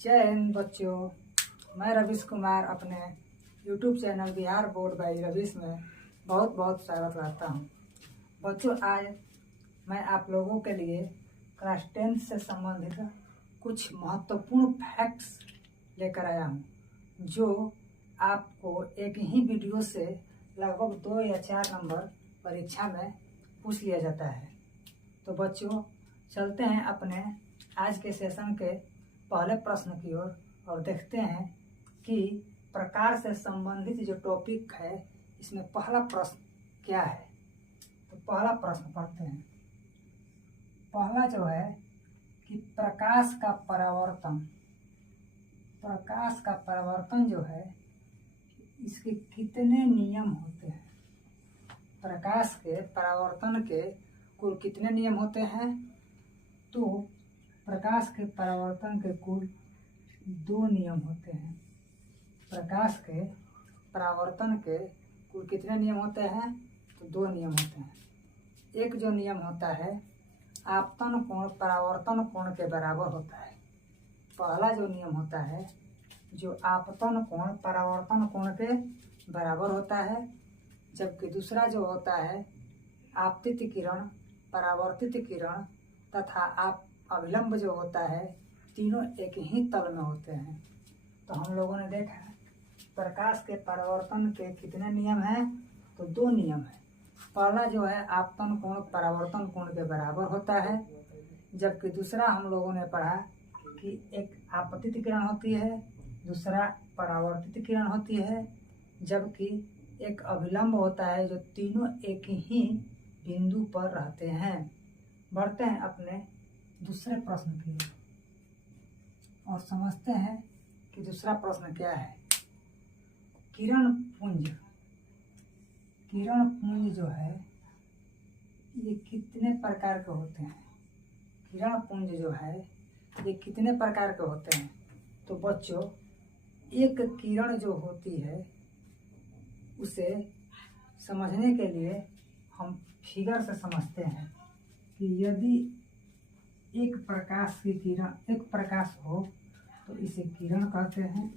जय हिंद बच्चों, मैं रवीश कुमार अपने YouTube channel Bihar board by Ravish में बहुत बहुत स्वागत करता हूं। बच्चों, आज मैं आप लोगों के लिए क्लास 10 से संबंधित कुछ महत्वपूर्ण फैक्ट्स लेकर आया हूं, जो आपको एक ही वीडियो से लगभग 2 या 4 नंबर परीक्षा में पूछ लिया जाता है। तो बच्चों, चलते हैं अपने आज के सेशन के पहले प्रश्न की ओर और देखते हैं कि प्रकार से संबंधित जो टॉपिक है इसमें पहला प्रश्न क्या है। तो पहला प्रश्न पढ़ते हैं। पहला जो है कि प्रकाश का परावर्तन जो है इसके कितने नियम होते हैं। प्रकाश के परावर्तन के कुल कितने नियम होते हैं। तो प्रकाश के परावर्तन के कुल 2 नियम होते हैं। प्रकाश के परावर्तन के कुल कितने नियम होते हैं। तो 2 नियम होते हैं। एक जो नियम होता है आपतन कोण परावर्तन कोण के बराबर होता है। पहला जो नियम होता है जो आपतन कोण परावर्तन कोण के बराबर होता है, जबकि दूसरा जो होता है आपतित किरण, परावर्तित किरण तथा आप अभिलंब जो होता है, तीनों एक ही तल में होते हैं। तो हम लोगों ने देखा प्रकाश के परावर्तन के कितने नियम हैं। तो 2 नियम है। पहला जो है आपतन कोण परावर्तन कोण के बराबर होता है, जबकि दूसरा हम लोगों ने पढ़ा कि एक आपतित किरण होती है, दूसरा परावर्तित किरण होती है, जबकि एक अभिलंब होता है जो तीनों एक ही बिंदु पर रहते हैं। बढ़ते हैं अपने दूसरे प्रश्न की ओर और समझते हैं कि दूसरा प्रश्न क्या है। किरण पुंज जो है ये कितने प्रकार के होते हैं। किरण पुंज जो है ये कितने प्रकार के होते हैं। तो बच्चों, एक किरण जो होती है उसे समझने के लिए हम फिगर से समझते हैं कि यदि एक प्रकाश हो तो इसे किरण कहते हैं।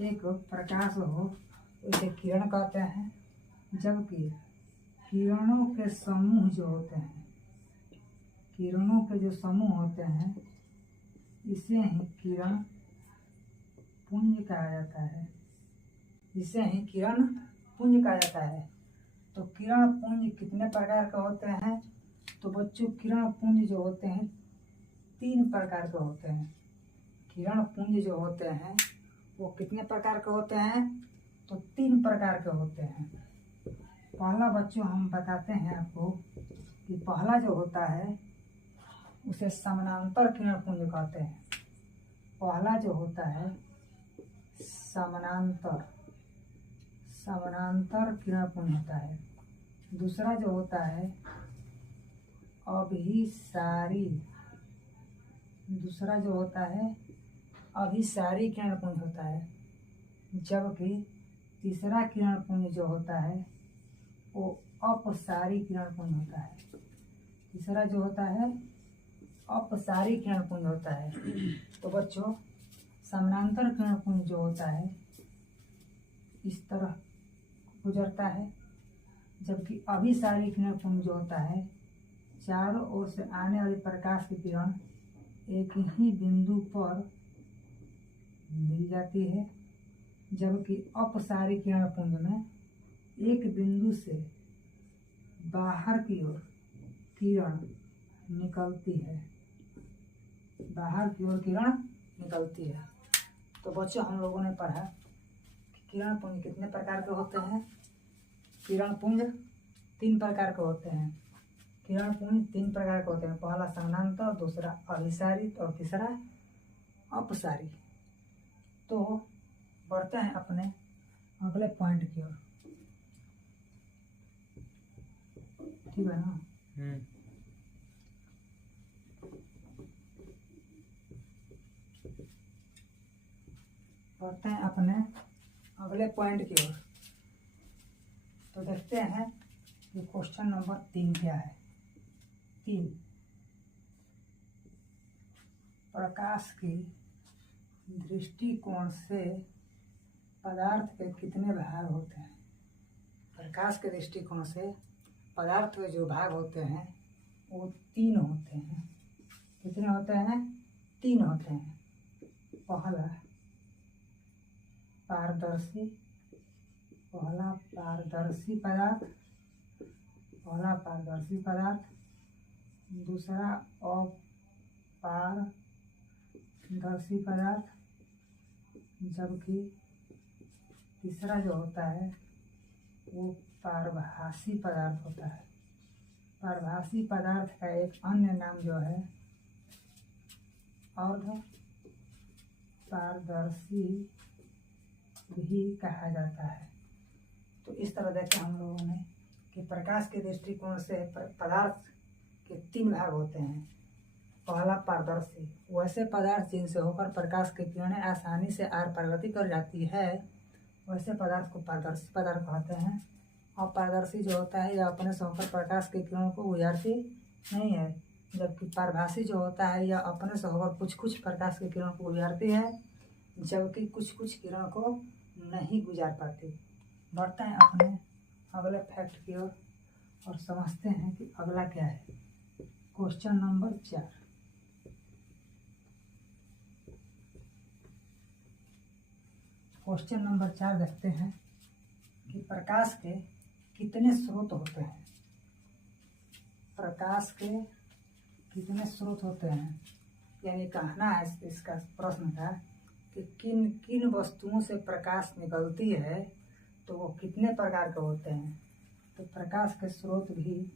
एक प्रकाश हो तो इसे किरण कहते हैं, जबकि किरणों के समूह जो होते हैं, किरणों के जो समूह होते हैं इसे ही किरण पुंज कहा जाता है। इसे ही किरण पुंज कहा जाता है। तो किरण पुंज कितने प्रकार के होते हैं। तो बच्चों, किरण पुंज जो होते हैं 3 प्रकार के होते हैं। किरण पुंज जो होते हैं वो कितने प्रकार के होते हैं। तो 3 प्रकार के होते हैं। पहला बच्चों हम बताते हैं आपको कि पहला जो होता है उसे समानांतर किरण पुंज कहते हैं। पहला जो होता है समानांतर किरण पुंज होता है। दूसरा जो होता है अभिसारी किरण पुंज होता है, जबकि तीसरा किरण पुंज जो होता है वो अपसारी किरण पुंज होता है। तीसरा जो होता है अपसारी किरण पुंज होता है। तो बच्चों, समानांतर किरण पुंज जो होता है इस तरह गुजरता है, जबकि अभिसारी किरण पुंज जो होता है चारों ओर से आने वाली प्रकाश की किरण एक ही बिंदु पर मिल जाती है, जबकि अपसारी किरण पुंज में एक बिंदु से बाहर की ओर किरण निकलती है। तो बच्चों, हम लोगों ने पढ़ा कि किरण पुंज कितने प्रकार के होते हैं। किरण पुंज 3 प्रकार के होते हैं। किरण पुंज 3 प्रकार के होते हैं। पहला समानांतर, दूसरा अभिसारी और तीसरा अपसारी। तो बढ़ते हैं अपने अगले पॉइंट की ओर। ठीक है ना। बढ़ते हैं अपने अगले पॉइंट की ओर। तो देखते हैं कि क्वेश्चन नंबर 3 क्या है। 3, प्रकाश की दृष्टिकोण से पदार्थ के कितने भाग होते हैं? प्रकाश के दृष्टिकोण से पदार्थ के जो भाग होते हैं वो 3 होते हैं। कितने होते हैं? 3 होते हैं। पहला पारदर्शी पदार्थ, दूसरा अपारदर्शी पदार्थ, जबकि तीसरा जो होता है वो पारभासी पदार्थ होता है। पारभासी पदार्थ का एक अन्य नाम जो है अर्ध पारदर्शी भी कहा जाता है। तो इस तरह देखा हम लोगों ने कि प्रकाश के दृष्टिकोण से पदार्थ के 3 भाग होते हैं। पहला पारदर्शी, वैसे पदार्थ जिनसे होकर प्रकाश की किरणें आसानी से आर प्रगति कर जाती है वैसे पदार्थ को पारदर्शी पदार्थ कहते हैं। और पारदर्शी जो होता है यह अपने से होकर प्रकाश की किरणों को गुजारती नहीं है, जबकि पारभासी जो होता है यह अपने से होकर कुछ प्रकाश की किरणों को गुजारती है, जबकि कुछ किरणों को नहीं गुजार पाती। बढ़ते हैं अपने अगले फैक्ट की ओर और समझते हैं कि अगला क्या है। Question number 4। क्वेश्चन नंबर 4 देखते हैं कि प्रकाश के कितने स्रोत होते हैं? प्रकाश के कितने स्रोत होते हैं, यानी कहना है इसका प्रश्न का कि किन किन वस्तुओं से प्रकाश निकलती है तो वो कितने प्रकार के होते हैं। तो प्रकाश के स्रोत भी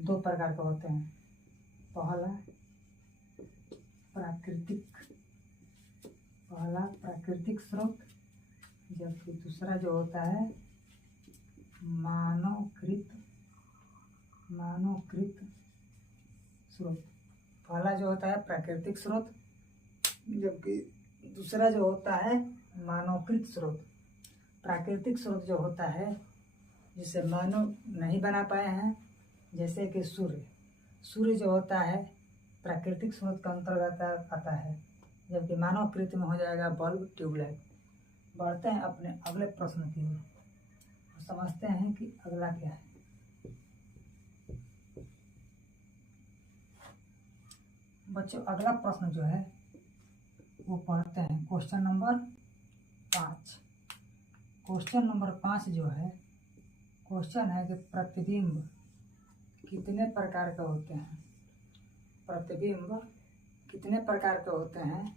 2 प्रकार के होते हैं। पहला प्राकृतिक स्रोत, जबकि दूसरा जो होता है मानवकृत स्रोत। पहला जो होता है प्राकृतिक स्रोत, जबकि दूसरा जो होता है मानवकृत स्रोत। प्राकृतिक स्रोत जो होता है जिसे मानव नहीं बना पाए हैं, जैसे कि सूर्य जो होता है प्राकृतिक स्रोत के अंतर्गत आता है, जबकि मानवकृत में हो जाएगा बल्ब, ट्यूबलाइट। बढ़ते हैं अपने अगले प्रश्न की ओर और समझते हैं कि अगला क्या है। बच्चों अगला प्रश्न जो है वो पढ़ते हैं। Question number 5। क्वेश्चन नंबर 5 जो है क्वेश्चन है कि प्रतिबिंब कितने प्रकार के होते हैं? प्रतिबिंब कितने प्रकार के होते हैं?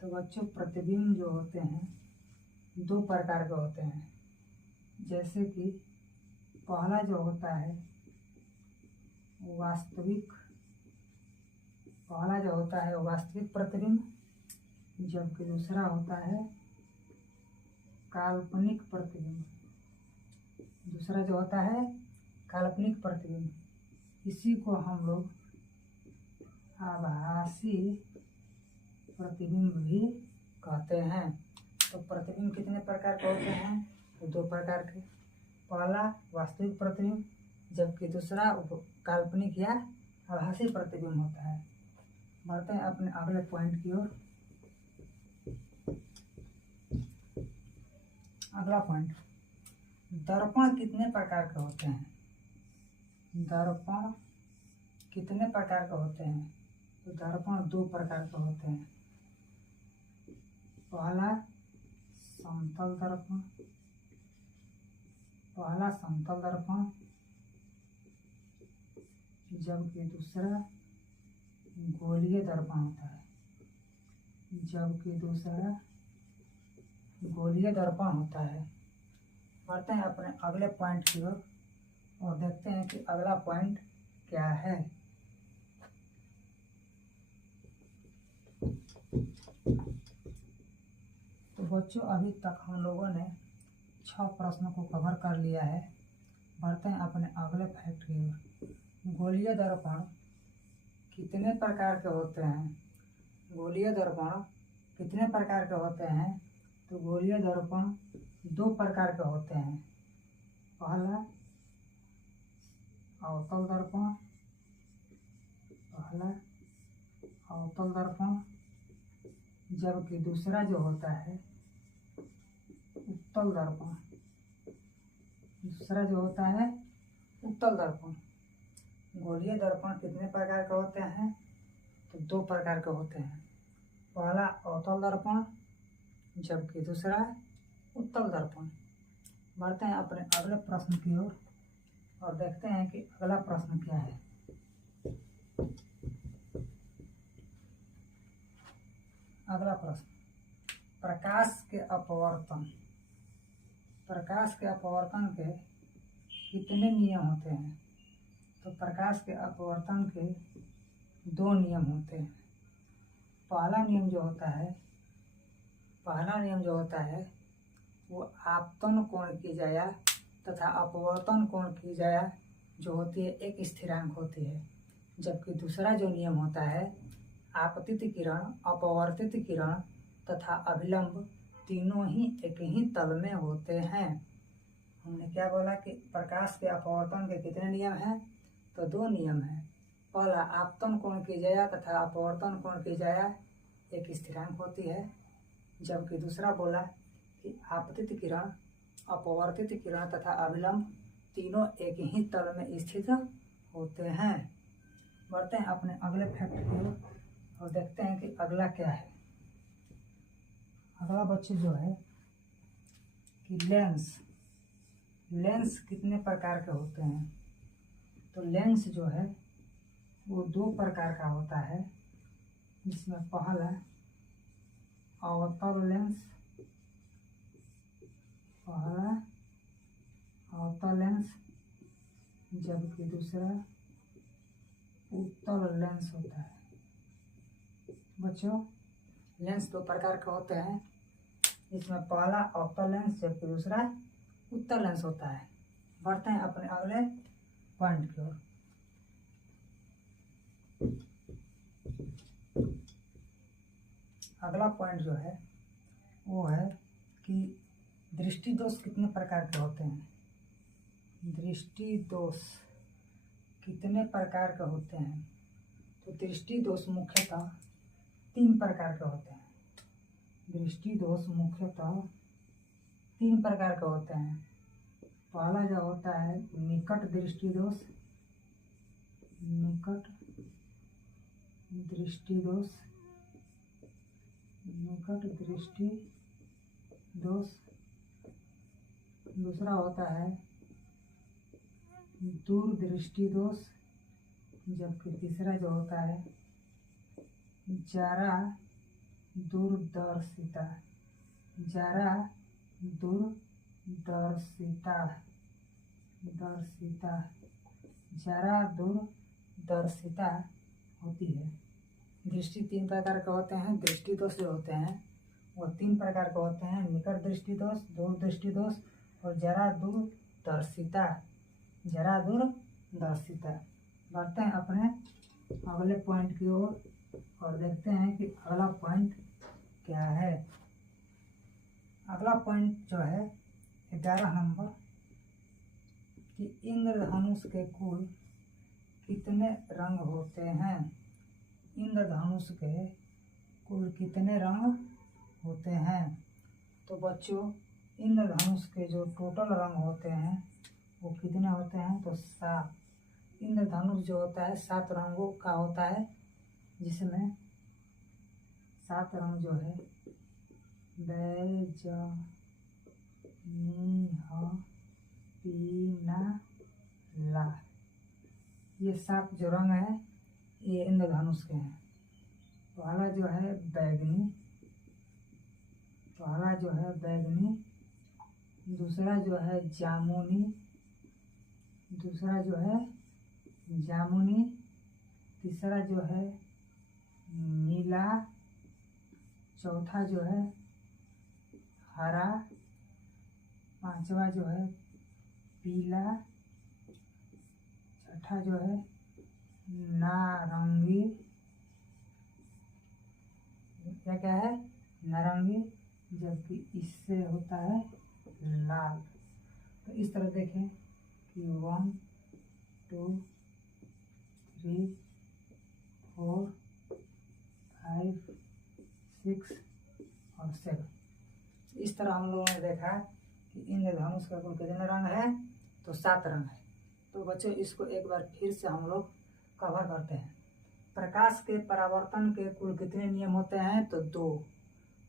तो बच्चों प्रतिबिंब जो होते हैं 2 प्रकार के होते हैं। जैसे कि पहला जो होता है वास्तविक प्रतिबिंब, जबकि दूसरा होता है काल्पनिक प्रतिबिंब। दूसरा जो होता है काल्पनिक प्रतिबिंब। इसी को हम लोग आभासी प्रतिबिंब भी कहते हैं। तो प्रतिबिंब कितने प्रकार के होते हैं? तो 2 प्रकार के। पहला वास्तविक प्रतिबिंब, जबकि दूसरा काल्पनिक या आभासी प्रतिबिंब होता है। बढ़ते हैं अपने अगले पॉइंट की ओर। अगला पॉइंट, दर्पण कितने प्रकार के होते हैं? दर्पण कितने प्रकार के होते हैं? तो दर्पण 2 प्रकार के होते हैं। पहला समतल दर्पण, जबकि दूसरा गोलीय दर्पण होता है। बढ़ते हैं अपने अगले पॉइंट की ओर और देखते हैं कि अगला पॉइंट क्या है। तो बच्चों अभी तक हम लोगों ने 6 प्रश्नों को कवर कर लिया है। बढ़ते हैं अपने अगले फैक्ट की ओर। गोलीय दर्पण कितने प्रकार के होते हैं? गोलीय दर्पण कितने प्रकार के होते हैं? तो गोलीय दर्पण 2 प्रकार के होते हैं। पहला अवतल दर्पण, जबकि दूसरा जो होता है उत्तल दर्पण। दूसरा जो होता है उत्तल दर्पण। गोलीय दर्पण कितने प्रकार के होते हैं? तो 2 प्रकार के होते हैं। पहला अवतल दर्पण, जबकि दूसरा उत्तल दर्पण। बढ़ते हैं अपने अगले प्रश्न की ओर और देखते हैं कि अगला प्रश्न क्या है। अगला प्रश्न, प्रकाश के अपवर्तन। प्रकाश के अपवर्तन के कितने नियम होते हैं? तो प्रकाश के अपवर्तन के 2 नियम होते हैं। पहला नियम जो होता है वो आपतन कोण की जया तथा अपवर्तन कोण की जया जो होती है एक स्थिरांक होती है। जबकि दूसरा जो नियम होता है आपतित किरण, अपवर्तित किरण तथा अभिलंब तीनों ही एक ही तल में होते हैं। हमने क्या बोला कि प्रकाश के अपवर्तन के कितने नियम हैं? तो 2 नियम हैं। पहला आपतन कोण की जया तथा अपवर्तन कोण की जया एक स्थिरांक होती है। जबकि दूसरा बोला कि आपतित किरण, अपवर्तित किरण तथा अभिलंब तीनों एक ही तल में स्थित होते हैं। बढ़ते हैं अपने अगले फैक्ट की ओर और देखते हैं कि अगला क्या है। अगला बच्चे जो है कि लेंस कितने प्रकार के होते हैं? तो लेंस जो है वो 2 प्रकार का होता है, जिसमें पहला अवतल लेंस, जबकि दूसरा उत्तल लेंस होता है। बच्चों, लेंस 2 प्रकार के होते हैं, इसमें पहला अवतल लेंस जबकि दूसरा उत्तल लेंस होता है। बढ़ते हैं अपने अगले पॉइंट की ओर। अगला पॉइंट जो है वो है कि दृष्टि दोष कितने प्रकार के होते हैं? दृष्टि दोष कितने प्रकार के होते हैं? तो दृष्टि दोष मुख्यतः 3 प्रकार के होते हैं। दृष्टि दोष मुख्यतः 3 प्रकार के होते हैं। पहला जो होता है निकट दृष्टि दोष, दूसरा होता है दूरदृष्टि दोष, जबकि तीसरा जो होता है जरा दूरदर्शिता। जरा दूरदर्शिता होती है। दृष्टि 3 प्रकार के होते हैं। दृष्टि दोष जो होते हैं वो 3 प्रकार के होते हैं, निकट दृष्टि दोष, दूरदृष्टि दोष और जरा दूरदर्शिता। बढ़ते हैं अपने अगले पॉइंट की ओर और देखते हैं कि अगला पॉइंट क्या है। अगला पॉइंट जो है 11 नंबर कि इंद्रधनुष के कुल कितने रंग होते हैं? इंद्रधनुष के कुल कितने रंग होते हैं? तो बच्चों, इंद्रधनुष के जो टोटल रंग होते हैं वो कितने होते हैं? तो 7। इंद्रधनुष जो होता है 7 रंगों का होता है, जिसमें 7 रंग जो है बैजनीय, पीला, लाल, ये 7 जो रंग है ये इंद्रधनुष के हैं। पहला जो है बैगनी, दूसरा जो है जामुनी, तीसरा जो है नीला, चौथा जो है हरा, पांचवा जो है पीला, छठा जो है नारंगी, क्या है नारंगी, जबकि इससे होता है लाल। तो इस तरह देखें कि 1 2 3 4 5 6 तरह हम लोगों ने देखा कि इंद्रधनुष का कुल कितने रंग है, तो 7 रंग है। तो बच्चों इसको एक बार फिर से हम लोग कवर करते हैं। प्रकाश के परावर्तन के कुल कितने नियम होते हैं, तो 2।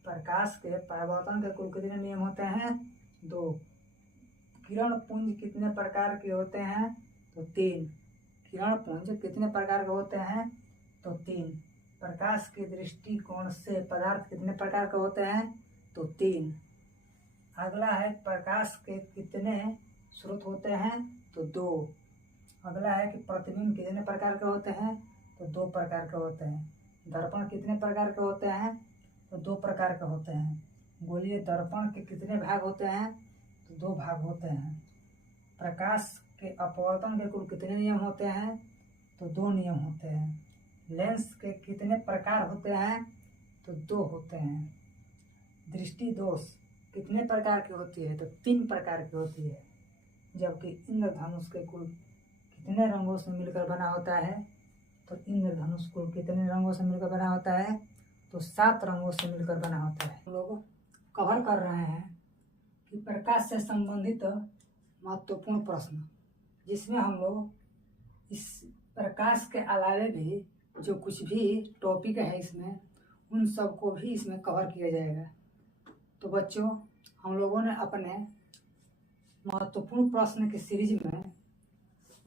प्रकाश के परावर्तन के कुल कितने नियम होते हैं, 2। किरण पुंज कितने प्रकार के होते हैं, तो 3। किरण पुंज कितने प्रकार के होते हैं, तो 3। प्रकाश के दृष्टिकोण से पदार्थ कितने प्रकार के होते हैं, तो 3। अगला है प्रकाश के कितने स्रोत होते हैं, तो 2। अगला है कि प्रतिबिंब कितने प्रकार के होते हैं, तो 2 प्रकार के होते हैं। दर्पण कितने प्रकार के होते हैं, तो 2 प्रकार के होते हैं। गोलीय दर्पण के कितने भाग होते हैं, तो 2 भाग होते हैं। प्रकाश के अपवर्तन के कुल कितने नियम होते हैं, तो 2 नियम होते हैं। लेंस के कितने प्रकार होते हैं, तो 2 होते हैं। दृष्टि दोष कितने प्रकार की होती है, तो 3 प्रकार की होती है। जबकि इंद्रधनुष के कुल कितने रंगों से मिलकर बना होता है, तो इंद्रधनुष कुल कितने रंगों से मिलकर बना होता है, तो 7 रंगों से मिलकर बना होता है। हम लोग कवर कर रहे हैं कि प्रकाश से संबंधित महत्वपूर्ण प्रश्न, जिसमें हम लोग इस प्रकाश के अलावे भी जो कुछ भी टॉपिक है इसमें, उन सबको भी इसमें कवर किया जाएगा। तो बच्चों हम लोगों ने अपने महत्वपूर्ण प्रश्न की सीरीज में,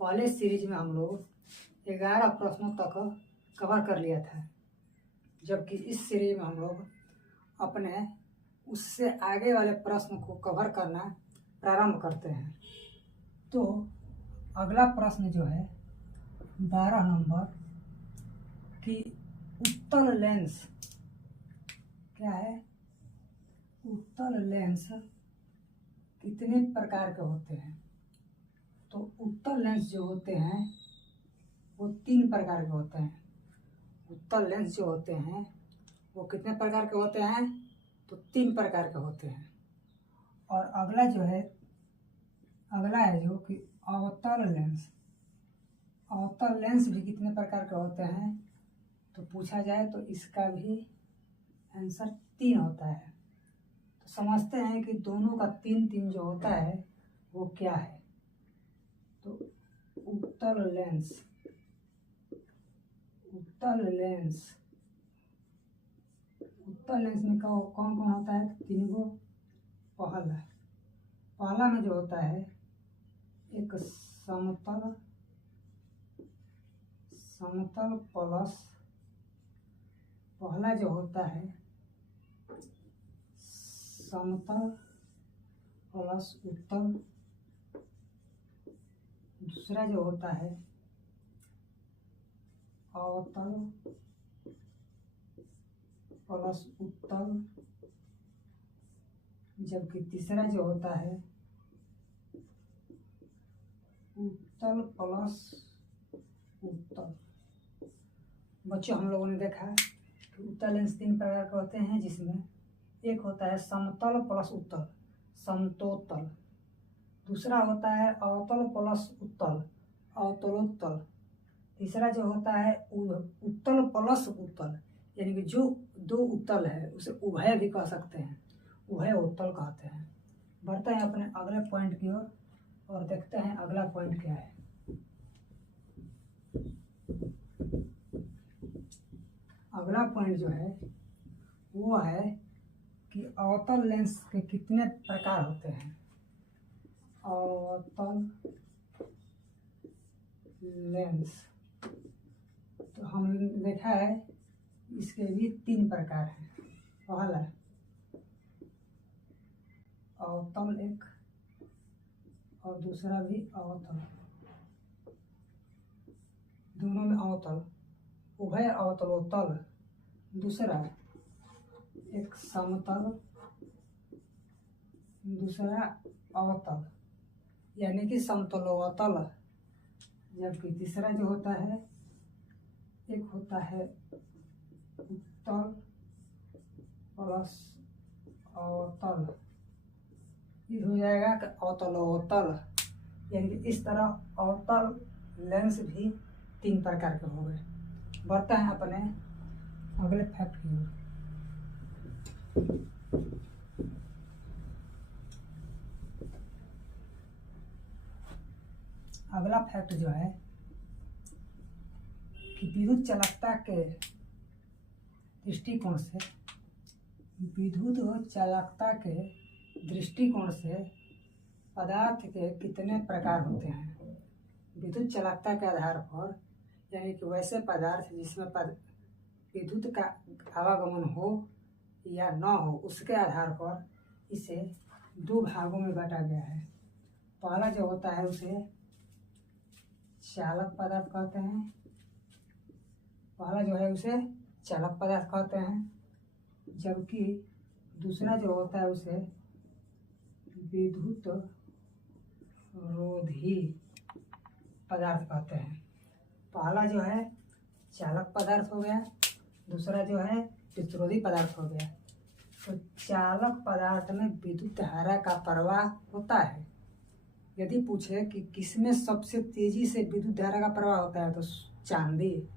पहले सीरीज में हम लोग 11 प्रश्नों तक कवर कर लिया था, जबकि इस सीरीज में हम लोग अपने उससे आगे वाले प्रश्न को कवर करना प्रारंभ करते हैं। तो अगला प्रश्न जो है 12 नंबर कि उत्तल लेंस क्या है, उत्तल लेंस कितने प्रकार के होते हैं। तो उत्तल लेंस जो होते हैं वो 3 प्रकार के होते हैं। उत्तल लेंस जो होते हैं वो कितने प्रकार के होते हैं, तो 3 प्रकार के होते हैं। और अगला है जो कि अवतल लेंस, अवतल लेंस भी कितने प्रकार के होते हैं, तो पूछा जाए तो इसका भी आंसर 3 होता है। तो समझते हैं कि दोनों का 3-3 जो होता है वो क्या है। तो उत्तल लेंस, उत्तल लेंस में कौन कौन होता है, 3 गो। पहला में जो होता है एक समतल प्लस, पहला जो होता है समतल प्लस उत्तल, दूसरा जो होता है अवतल प्लस उत्तल, जबकि तीसरा जो होता है उत्तल प्लस उत्तल। बच्चों हम लोगों ने देखा कि उत्तल लेंस 3 प्रकार के होते हैं, जिसमें एक होता है समतल प्लस उत्तल, समतोत्तल। दूसरा होता है अवतल प्लस उत्तल, अवतलोत्तल। तीसरा जो होता है उत्तल प्लस उत्तल, यानी कि जो 2 उत्तल है उसे उभय भी कह सकते हैं, उभय उत्तल कहते हैं। बढ़ते हैं अपने अगले पॉइंट की ओर और देखते हैं अगला पॉइंट क्या है। अगला पॉइंट जो है वो है कि अवतल लेंस के कितने प्रकार होते हैं। अवतल लेंस तो हम देखा है इसके भी 3 प्रकार हैं। पहला अवतल एक और दूसरा भी अवतल, दोनों में अवतल, उभय अवतलोत्तल। दूसरा एक समतल, दूसरा अवतल यानी कि समतलोत्तल। जबकि तीसरा जो होता है एक होता है उत्तल प्लस अवतल, ये हो जाएगा कि अवतलोत्तल। यानी कि इस तरह अवतल लेंस भी 3 प्रकार के हो गए। बढ़ते हैं अपने अगले फैक्ट की ओर। अगला फैक्ट जो है कि विद्युत चालकता के दृष्टिकोण से पदार्थ के कितने प्रकार होते हैं। विद्युत चालकता के आधार पर, यानी कि वैसे पदार्थ जिसमें विद्युत का आवागमन हो या न हो, उसके आधार पर इसे दो भागों में बांटा गया है। पहला जो होता है उसे चालक पदार्थ कहते हैं, जबकि दूसरा जो होता है उसे विद्युत रोधी पदार्थ कहते हैं। पहला जो है चालक पदार्थ हो गया, दूसरा जो है विद्युत रोधी पदार्थ हो गया। तो चालक पदार्थ में विद्युत धारा का प्रवाह होता है। यदि पूछे कि किसमें सबसे तेजी से विद्युत धारा का प्रवाह होता है, तो चांदी।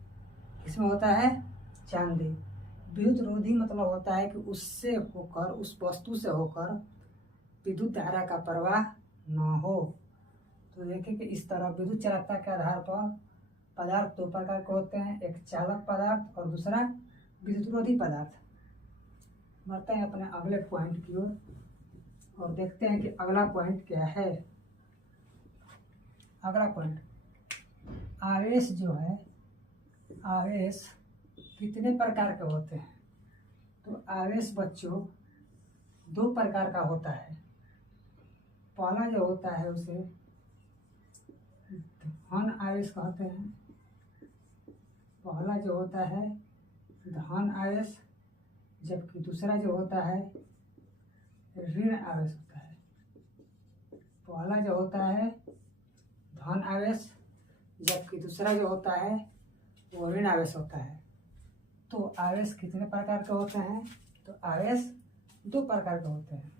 किसमें होता है? चांदी। विद्युत रोधी मतलब होता है कि उससे होकर, उस वस्तु से होकर विद्युत धारा का प्रवाह न हो। तो देखिए कि इस तरह विद्युत चालकता के आधार पर पदार्थ दो प्रकार के होते हैं, एक चालक पदार्थ और दूसरा विद्युत रोधी पदार्थ। बढ़ते हैं अपने अगले पॉइंट की ओर और देखते हैं कि अगला पॉइंट क्या है। अगला पॉइंट, आवेश जो है, आवेश कितने प्रकार के होते हैं। तो आवेश बच्चों दो प्रकार का होता है। पहला जो होता है उसे धन आवेश कहते हैं। पहला जो होता है धन आवेश, जबकि दूसरा जो होता है ऋण आवेश होता है। पहला जो होता है धन आवेश, जबकि दूसरा जो होता है वो ऋण आवेश होता है। तो आवेश कितने प्रकार के होते हैं? तो आवेश दो प्रकार के होते हैं।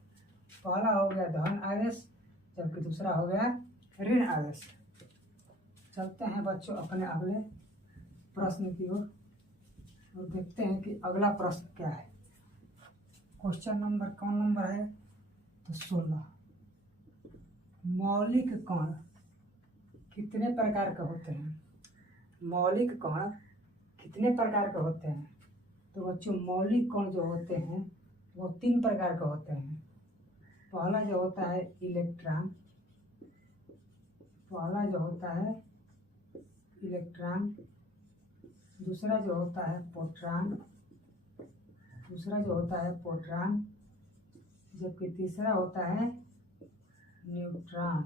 पहला हो गया धन आवेश, जबकि दूसरा हो गया ऋण आवेश। चलते हैं बच्चों अपने अगले प्रश्न की ओर और देखते हैं कि अगला प्रश्न क्या है। क्वेश्चन नंबर कौन नंबर है? तो 16। मौलिक कण कितने प्रकार के होते हैं? मौलिक कण कितने प्रकार के होते हैं? तो बच्चों मौलिक कण जो होते हैं वो तीन प्रकार के होते हैं। पहला जो होता है इलेक्ट्रॉन, दूसरा जो होता है प्रोटॉन, जबकि तीसरा होता है न्यूट्रॉन।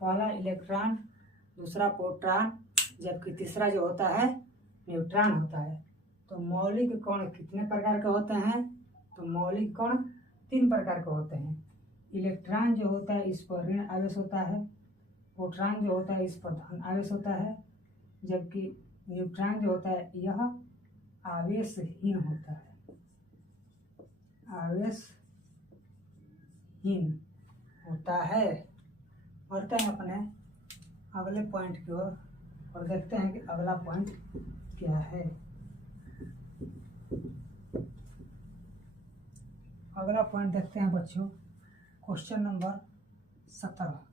पहला इलेक्ट्रॉन, दूसरा प्रोटॉन, जबकि तीसरा जो होता है न्यूट्रॉन होता है। तो मौलिक कण कितने प्रकार के होते हैं? तो मौलिक कण तीन प्रकार के होते हैं। इलेक्ट्रॉन जो होता है इस पर ऋण आवेश होता है, प्रोटॉन जो होता है इस पर धन आवेश होता है, जबकि न्यूट्रॉन जो होता है यह आवेशहीन होता है। बढ़ते हैं अपने अगले पॉइंट की ओर और देखते हैं कि अगला पॉइंट क्या है। अगला पॉइंट देखते हैं बच्चों, क्वेश्चन नंबर 17।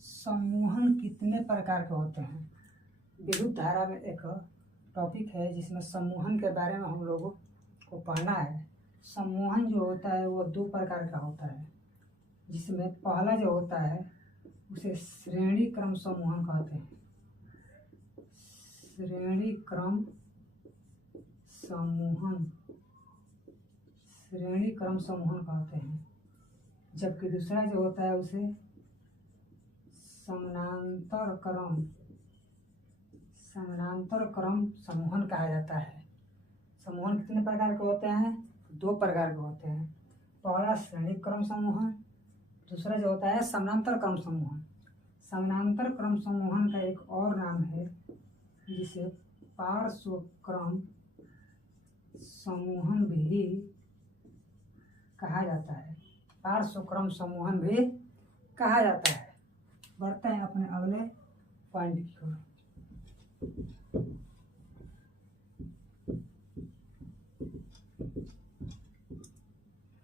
समूहन कितने प्रकार के होते हैं? विद्युत धारा में एक टॉपिक है जिसमें समूहन के बारे में हम लोगों को पढ़ना है। समूहन जो होता है वो दो प्रकार का होता है, जिसमें पहला जो होता है उसे श्रेणी क्रम समूहन कहते हैं। श्रेणी क्रम समूहन कहते हैं, जबकि दूसरा जो होता है उसे समानांतर क्रम समूहन कहा जाता है। समूहन कितने प्रकार के होते हैं? दो प्रकार के होते हैं। पहला श्रेणी क्रम समूहन, दूसरा जो होता है समानांतर क्रम समूहन। समानांतर क्रम समूहन का एक और नाम है जिसे पार्श्व क्रम समूहन भी कहा जाता है। बढ़ते हैं अपने अगले पॉइंट की ओर।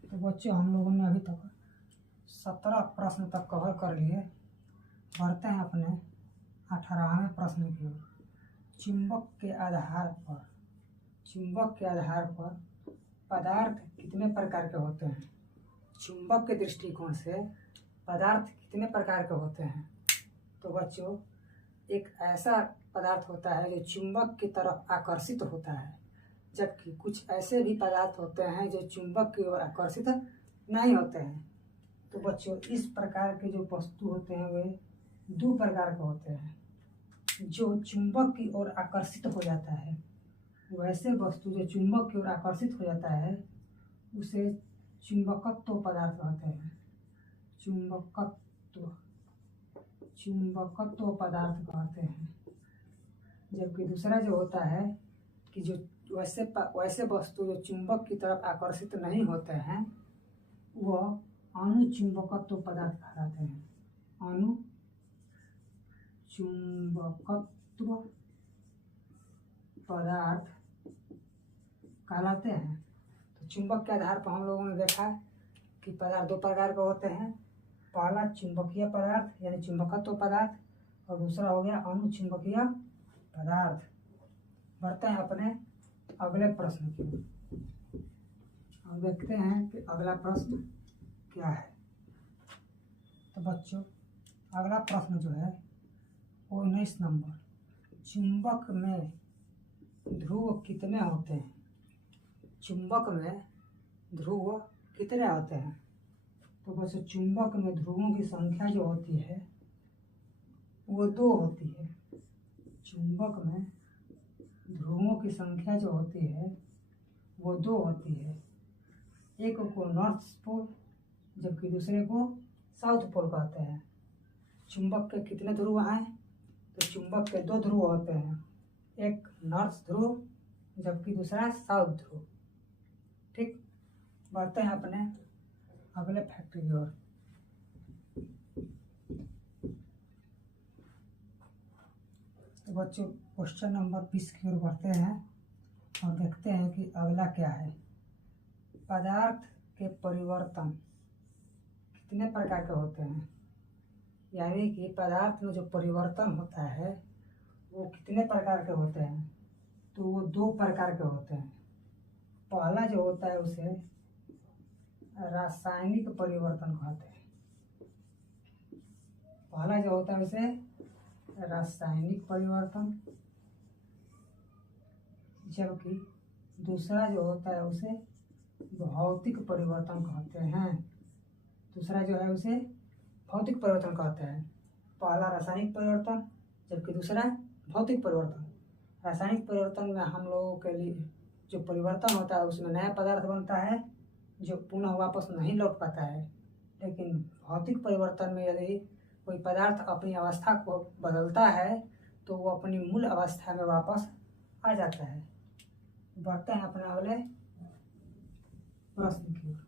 तो बच्चों हम लोगों ने अभी तक 17 प्रश्न तक कवर कर लिए। बढ़ते हैं अपने 18वें प्रश्न की ओर। चुंबक के आधार पर पदार्थ कितने प्रकार के होते हैं? चुंबक के दृष्टिकोण से पदार्थ कितने प्रकार के होते हैं? तो बच्चों, एक ऐसा पदार्थ होता है जो चुंबक की तरफ आकर्षित होता है, जबकि कुछ ऐसे भी पदार्थ होते हैं जो चुंबक की ओर आकर्षित नहीं होते हैं। तो बच्चों, इस प्रकार के जो वस्तु होते हैं वे दो प्रकार के होते हैं। जो चुंबक की ओर आकर्षित हो जाता है, वैसे वस्तु जो चुंबक की ओर आकर्षित हो जाता है उसे चुंबकत्व पदार्थ कहते हैं। चुंबकत्व पदार्थ कहते हैं। जबकि दूसरा जो होता है कि जो वैसे वस्तु जो चुंबक की तरफ आकर्षित नहीं होते हैं वह अनुचुंबकत्व पदार्थ कहलाते हैं। अनुचुंबकत्व पदार्थ कहलाते हैं। तो चुंबक के आधार पर हम लोगों ने देखा कि पदार्थ दो प्रकार के होते हैं। पहला चुंबकीय पदार्थ यानी चुंबकत्व पदार्थ, और दूसरा हो गया अनुचुंबकीय पदार्थ। बढ़ते हैं अपने अगले प्रश्न की। अब देखते हैं कि अगला प्रश्न क्या है। तो बच्चों, अगला प्रश्न जो है वो 19 नंबर, चुंबक में ध्रुव कितने होते हैं? चुंबक में ध्रुव कितने होते हैं? तो बच्चों, चुंबक में ध्रुवों की संख्या जो होती है वो 2 होती है। चुंबक में ध्रुवों की संख्या जो होती है वो 2 होती है। एक को नॉर्थ पोल जबकि दूसरे को साउथ पोल कहते हैं। चुंबक के कितने ध्रुव हैं? तो चुंबक के 2 ध्रुव होते हैं, एक नॉर्थ ध्रुव जबकि दूसरा साउथ ध्रुव। ठीक, बढ़ते हैं अपने अगले फैक्ट की ओर। तो बच्चों, क्वेश्चन नंबर 20 की ओर बढ़ते हैं और देखते हैं कि अगला क्या है। पदार्थ के परिवर्तन कितने प्रकार के होते हैं? यानी कि पदार्थ में जो परिवर्तन होता है वो कितने प्रकार के होते हैं? तो वो 2 प्रकार के होते हैं। पहला जो होता है उसे रासायनिक परिवर्तन कहते हैं। पहला जो होता है उसे रासायनिक परिवर्तन, जबकि दूसरा जो होता है उसे भौतिक परिवर्तन कहते हैं। दूसरा जो है उसे भौतिक परिवर्तन कहते हैं। पहला रासायनिक परिवर्तन जबकि दूसरा भौतिक परिवर्तन। रासायनिक परिवर्तन में हम लोगों के लिए जो परिवर्तन होता है उसमें नया पदार्थ बनता है जो पुनः वापस नहीं लौट पाता है। लेकिन भौतिक परिवर्तन में यदि कोई पदार्थ अपनी अवस्था को बदलता है तो वो अपनी मूल अवस्था में वापस आ जाता है। बढ़ते हैं अपने अगले प्रश्न की ओर।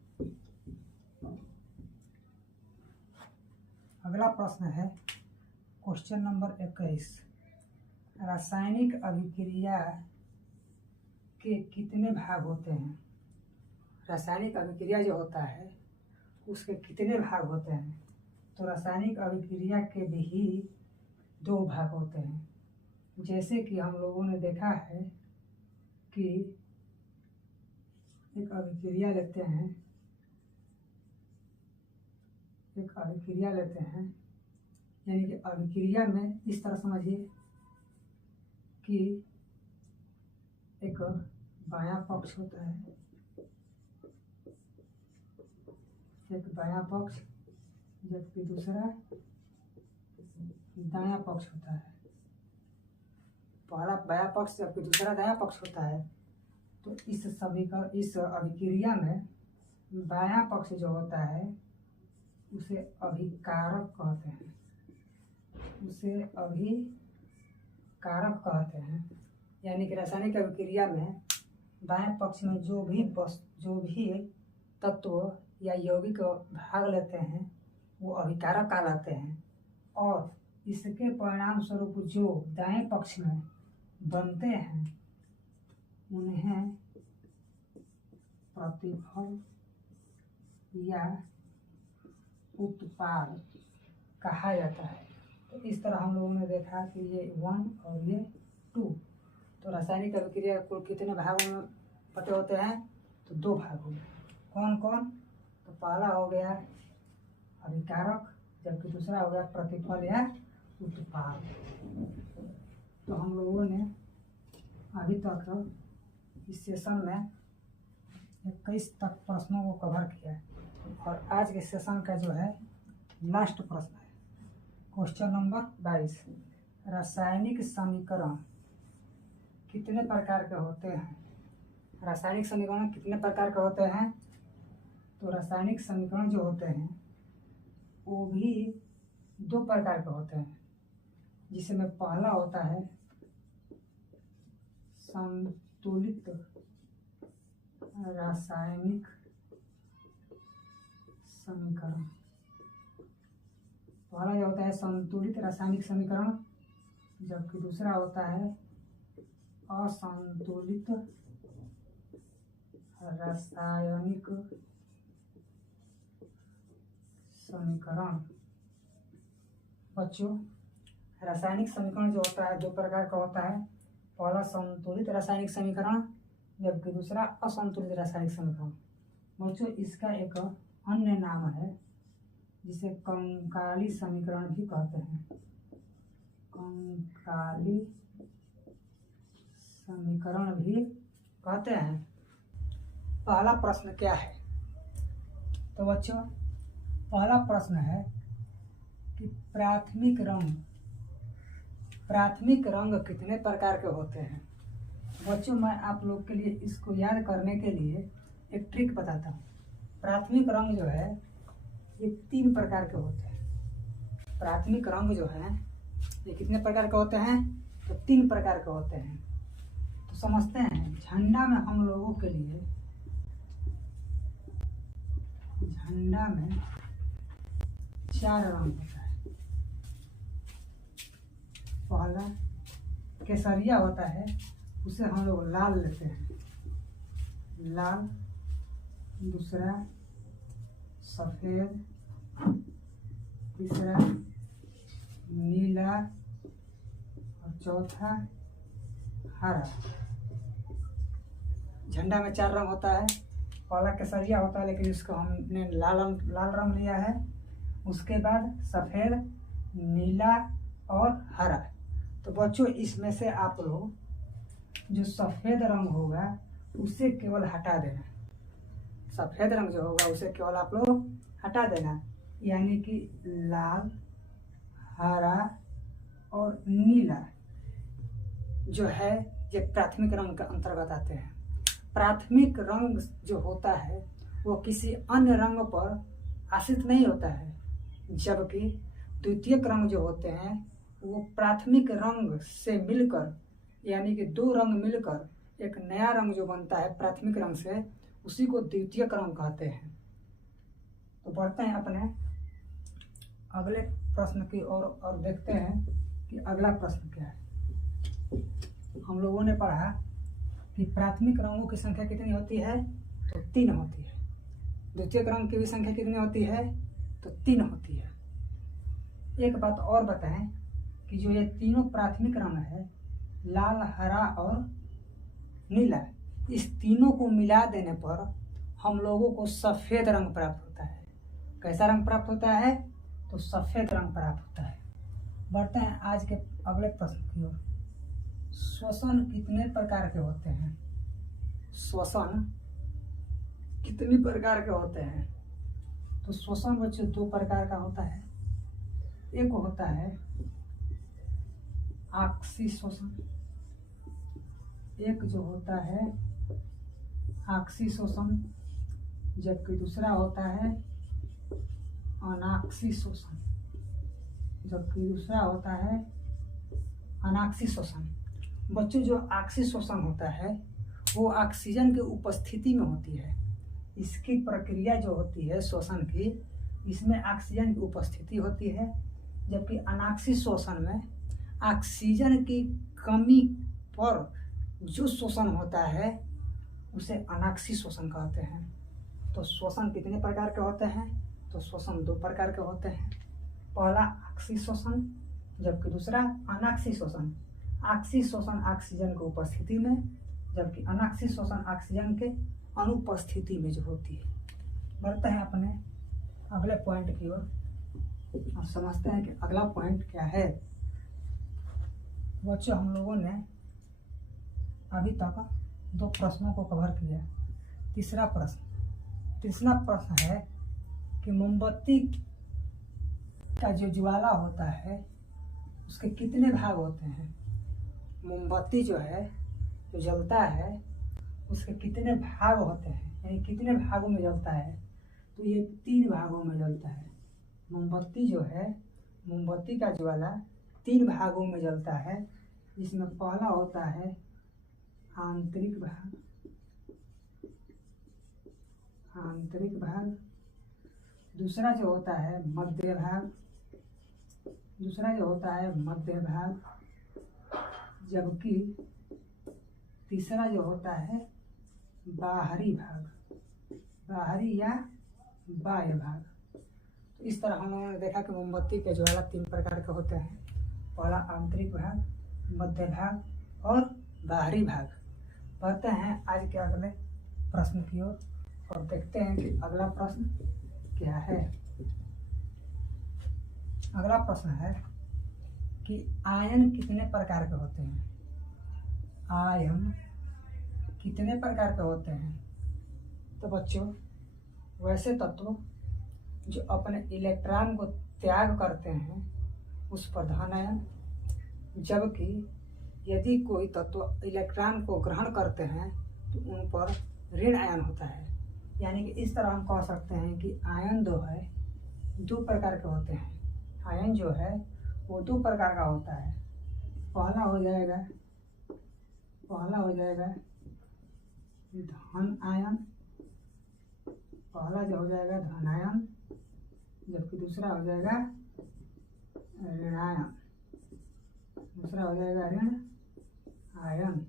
अगला प्रश्न है क्वेश्चन नंबर 21, रासायनिक अभिक्रिया के कितने भाग होते हैं? रासायनिक अभिक्रिया जो होता है उसके कितने भाग होते हैं? तो रासायनिक अभिक्रिया के भी 2 भाग होते हैं। जैसे कि हम लोगों ने देखा है कि एक अभिक्रिया लेते हैं यानी कि अभिक्रिया में इस तरह समझिए कि एक बायां पक्ष होता है, एक बायां पक्ष जबकि दूसरा दायां पक्ष होता है। पहला बायां पक्ष जबकि दूसरा दायां पक्ष होता है। तो इस अभिक्रिया में बायां पक्ष जो होता है उसे अभिकारक कहते हैं। यानी कि रासायनिक अभिक्रिया में बाएं पक्ष में जो भी तत्व या यौगिक भाग लेते हैं वो अभिकारक कहलाते हैं, और इसके परिणाम स्वरूप जो दाएं पक्ष में बनते हैं उन्हें प्रतिफल या उत्पाद कहा जाता है। तो इस तरह हम लोगों ने देखा कि ये 1 और ये 2। तो रासायनिक अभिक्रिया कुल कितने भागों में बटे होते हैं? तो 2 भाग हो गए। कौन कौन? तो पहला हो गया अभिकारक, जबकि दूसरा हो गया प्रतिफल या उत्पाद। तो हम लोगों ने अभी तक इस सेशन में 21 तक प्रश्नों को कवर किया है और आज के सेशन का जो है लास्ट प्रश्न है क्वेश्चन नंबर 22। रासायनिक समीकरण कितने प्रकार के होते हैं? रासायनिक समीकरण कितने प्रकार के होते हैं? तो रासायनिक समीकरण जो होते हैं वो भी 2 प्रकार के होते हैं, जिसमें पहला होता है संतुलित रासायनिक समीकरण। पहला जो होता है संतुलित रासायनिक समीकरण, जबकि दूसरा होता है असंतुलित रासायनिक समीकरण। बच्चों, रासायनिक समीकरण जो होता है 2 प्रकार का होता है। पहला संतुलित रासायनिक समीकरण, जबकि दूसरा असंतुलित रासायनिक समीकरण। बच्चों, इसका एक अन्य नाम है जिसे कंकाली समीकरण भी कहते हैं। कंकाली समीकरण भी कहते हैं। पहला प्रश्न क्या है? तो बच्चों, पहला प्रश्न है कि प्राथमिक रंग कितने प्रकार के होते हैं? बच्चों, मैं आप लोग के लिए इसको याद करने के लिए एक ट्रिक बताता हूँ। प्राथमिक रंग जो है ये 3 प्रकार के होते हैं। प्राथमिक रंग जो है ये कितने प्रकार के होते हैं? तो 3 प्रकार के होते हैं। तो समझते हैं। झंडा में हम लोगों के लिए झंडा में 4 रंग होता है। पहला केसरिया होता है, उसे हम लोग लाल लेते हैं, लाल। दूसरा सफ़ेद, तीसरा नीला और चौथा हरा। झंडा में 4 रंग होता है। पहला केसरिया होता है, लेकिन इसको हमने लाल रंग लिया है। उसके बाद सफ़ेद, नीला और हरा। तो बच्चों, इसमें से आप लोग जो सफ़ेद रंग होगा उसे केवल हटा देना। सफ़ेद रंग जो होगा उसे केवल आप लोग हटा देना, यानी कि लाल, हरा और नीला जो है ये प्राथमिक रंग के अंतर्गत आते हैं। प्राथमिक रंग जो होता है वो किसी अन्य रंग पर आश्रित नहीं होता है, जबकि द्वितीयक रंग जो होते हैं वो प्राथमिक रंग से मिलकर, यानी कि 2 रंग मिलकर एक नया रंग जो बनता है प्राथमिक रंग से, उसी को द्वितीयक रंग कहते हैं। तो बढ़ते हैं अपने अगले प्रश्न की ओर और देखते हैं कि अगला प्रश्न क्या है। हम लोगों ने पढ़ा कि प्राथमिक रंगों की संख्या कितनी होती है? तो 3 होती है। द्वितीयक रंग की भी संख्या कितनी होती है? तो 3 होती है। एक बात और बताएं कि जो ये तीनों प्राथमिक रंग है, लाल, हरा और नीला, इस तीनों को मिला देने पर हम लोगों को सफ़ेद रंग प्राप्त होता है। कैसा रंग प्राप्त होता है? तो सफ़ेद रंग प्राप्त होता है। बढ़ते हैं आज के अगले प्रश्न की ओर। श्वसन कितने प्रकार के होते हैं? श्वसन कितनी प्रकार के होते हैं? तो श्वसन बच्चों 2 प्रकार का होता है। एक होता है आक्सी श्वसन, एक जो होता है आक्सी श्वसन, जबकि दूसरा होता है अनाक्सी श्वसन, जबकि दूसरा होता है अनाक्सी श्वसन। बच्चों, जो आक्सी श्वसन होता है वो ऑक्सीजन की उपस्थिति में होती है। इसकी प्रक्रिया जो होती है श्वसन की, इसमें ऑक्सीजन की उपस्थिति होती है, जबकि अनाक्सी श्वसन में ऑक्सीजन की कमी पर जो श्वसन होता है उसे अनाक्सी श्वसन कहते हैं। तो श्वसन कितने प्रकार के होते हैं? तो श्वसन 2 प्रकार के होते हैं। पहला आक्सी श्वसन, जबकि दूसरा अनाक्षी शोषण। आक्षी शोषण ऑक्सीजन की उपस्थिति में, जबकि अनाक्षी शोषण ऑक्सीजन के अनुपस्थिति में जो होती है। बढ़ते हैं अपने अगले पॉइंट की ओर और समझते हैं कि अगला पॉइंट क्या है। बच्चों, हम लोगों ने अभी तक 2 प्रश्नों को कवर किया। तीसरा प्रश्न है कि मोमबत्ती का जो ज्वाला होता है उसके कितने भाग होते हैं। मोमबत्ती जो है, जो जलता है, उसके कितने भाग होते हैं, यानी कितने भागों में जलता है। तो ये 3 भागों में जलता है। मोमबत्ती जो है, मोमबत्ती का ज्वाला 3 भागों में जलता है, जिसमें पहला होता है आंतरिक भाग, दूसरा जो होता है मध्य भाग, जबकि तीसरा जो होता है बाहरी या बाह्य भाग। तो इस तरह हम लोगों ने देखा कि मोमबत्ती के ज्वाला 3 प्रकार के होते हैं। पहला आंतरिक भाग, मध्य भाग और बाहरी भाग। बढ़ते हैं आज के अगले प्रश्न की ओर और देखते हैं कि अगला प्रश्न क्या है। अगला प्रश्न है कि आयन कितने प्रकार के होते हैं। आयन कितने प्रकार के होते हैं। तो बच्चों, वैसे तत्व जो अपने इलेक्ट्रॉन को त्याग करते हैं उस पर धन आयन, जबकि यदि कोई तत्व इलेक्ट्रॉन को ग्रहण करते हैं तो उन पर ऋण आयन होता है। यानी कि इस तरह हम कह सकते हैं कि आयन जो है 2 प्रकार के होते हैं। आयन जो है वो 2 प्रकार का होता है। पहला हो जाएगा धन आयन, पहला जो हो जाएगा धन आयन, जबकि दूसरा हो जाएगा ऋण आयन। दूसरा हो जाएगा ऋण आयन।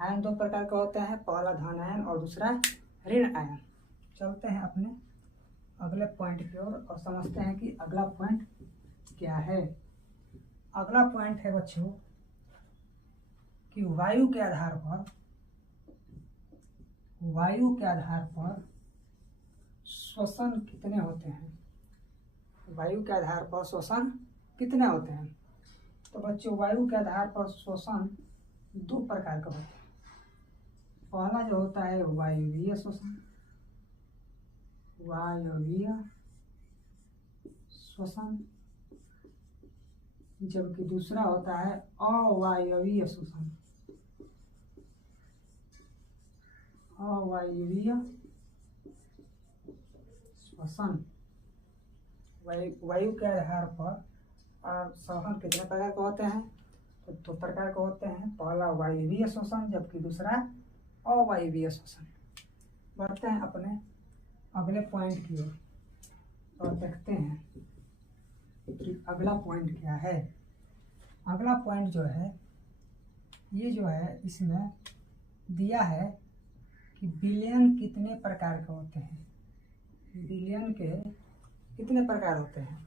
आयन 2 प्रकार के होते हैं, पहला धन आयन और दूसरा ऋण आयन। चलते हैं अपने अगले पॉइंट की ओर और समझते हैं कि अगला पॉइंट क्या है। अगला पॉइंट है बच्चों कि वायु के आधार पर श्वसन कितने होते हैं। वायु के आधार पर श्वसन कितने होते हैं। तो बच्चों, वायु के आधार पर श्वसन 2 प्रकार का होता है। पहला जो होता है वायवीय श्वसन, जबकि दूसरा होता है अवायवीय श्वसन। वायु के आधार पर श्वसन कितने प्रकार के होते हैं। तो 2 प्रकार के होते हैं, पहला वायवीय श्वसन जबकि दूसरा अवायवीय श्वसन। बढ़ते हैं अपने अगले पॉइंट की ओर और देखते हैं कि अगला पॉइंट क्या है। अगला पॉइंट जो है, ये जो है इसमें दिया है कि विलयन कितने प्रकार के होते हैं। विलयन के कितने प्रकार होते हैं।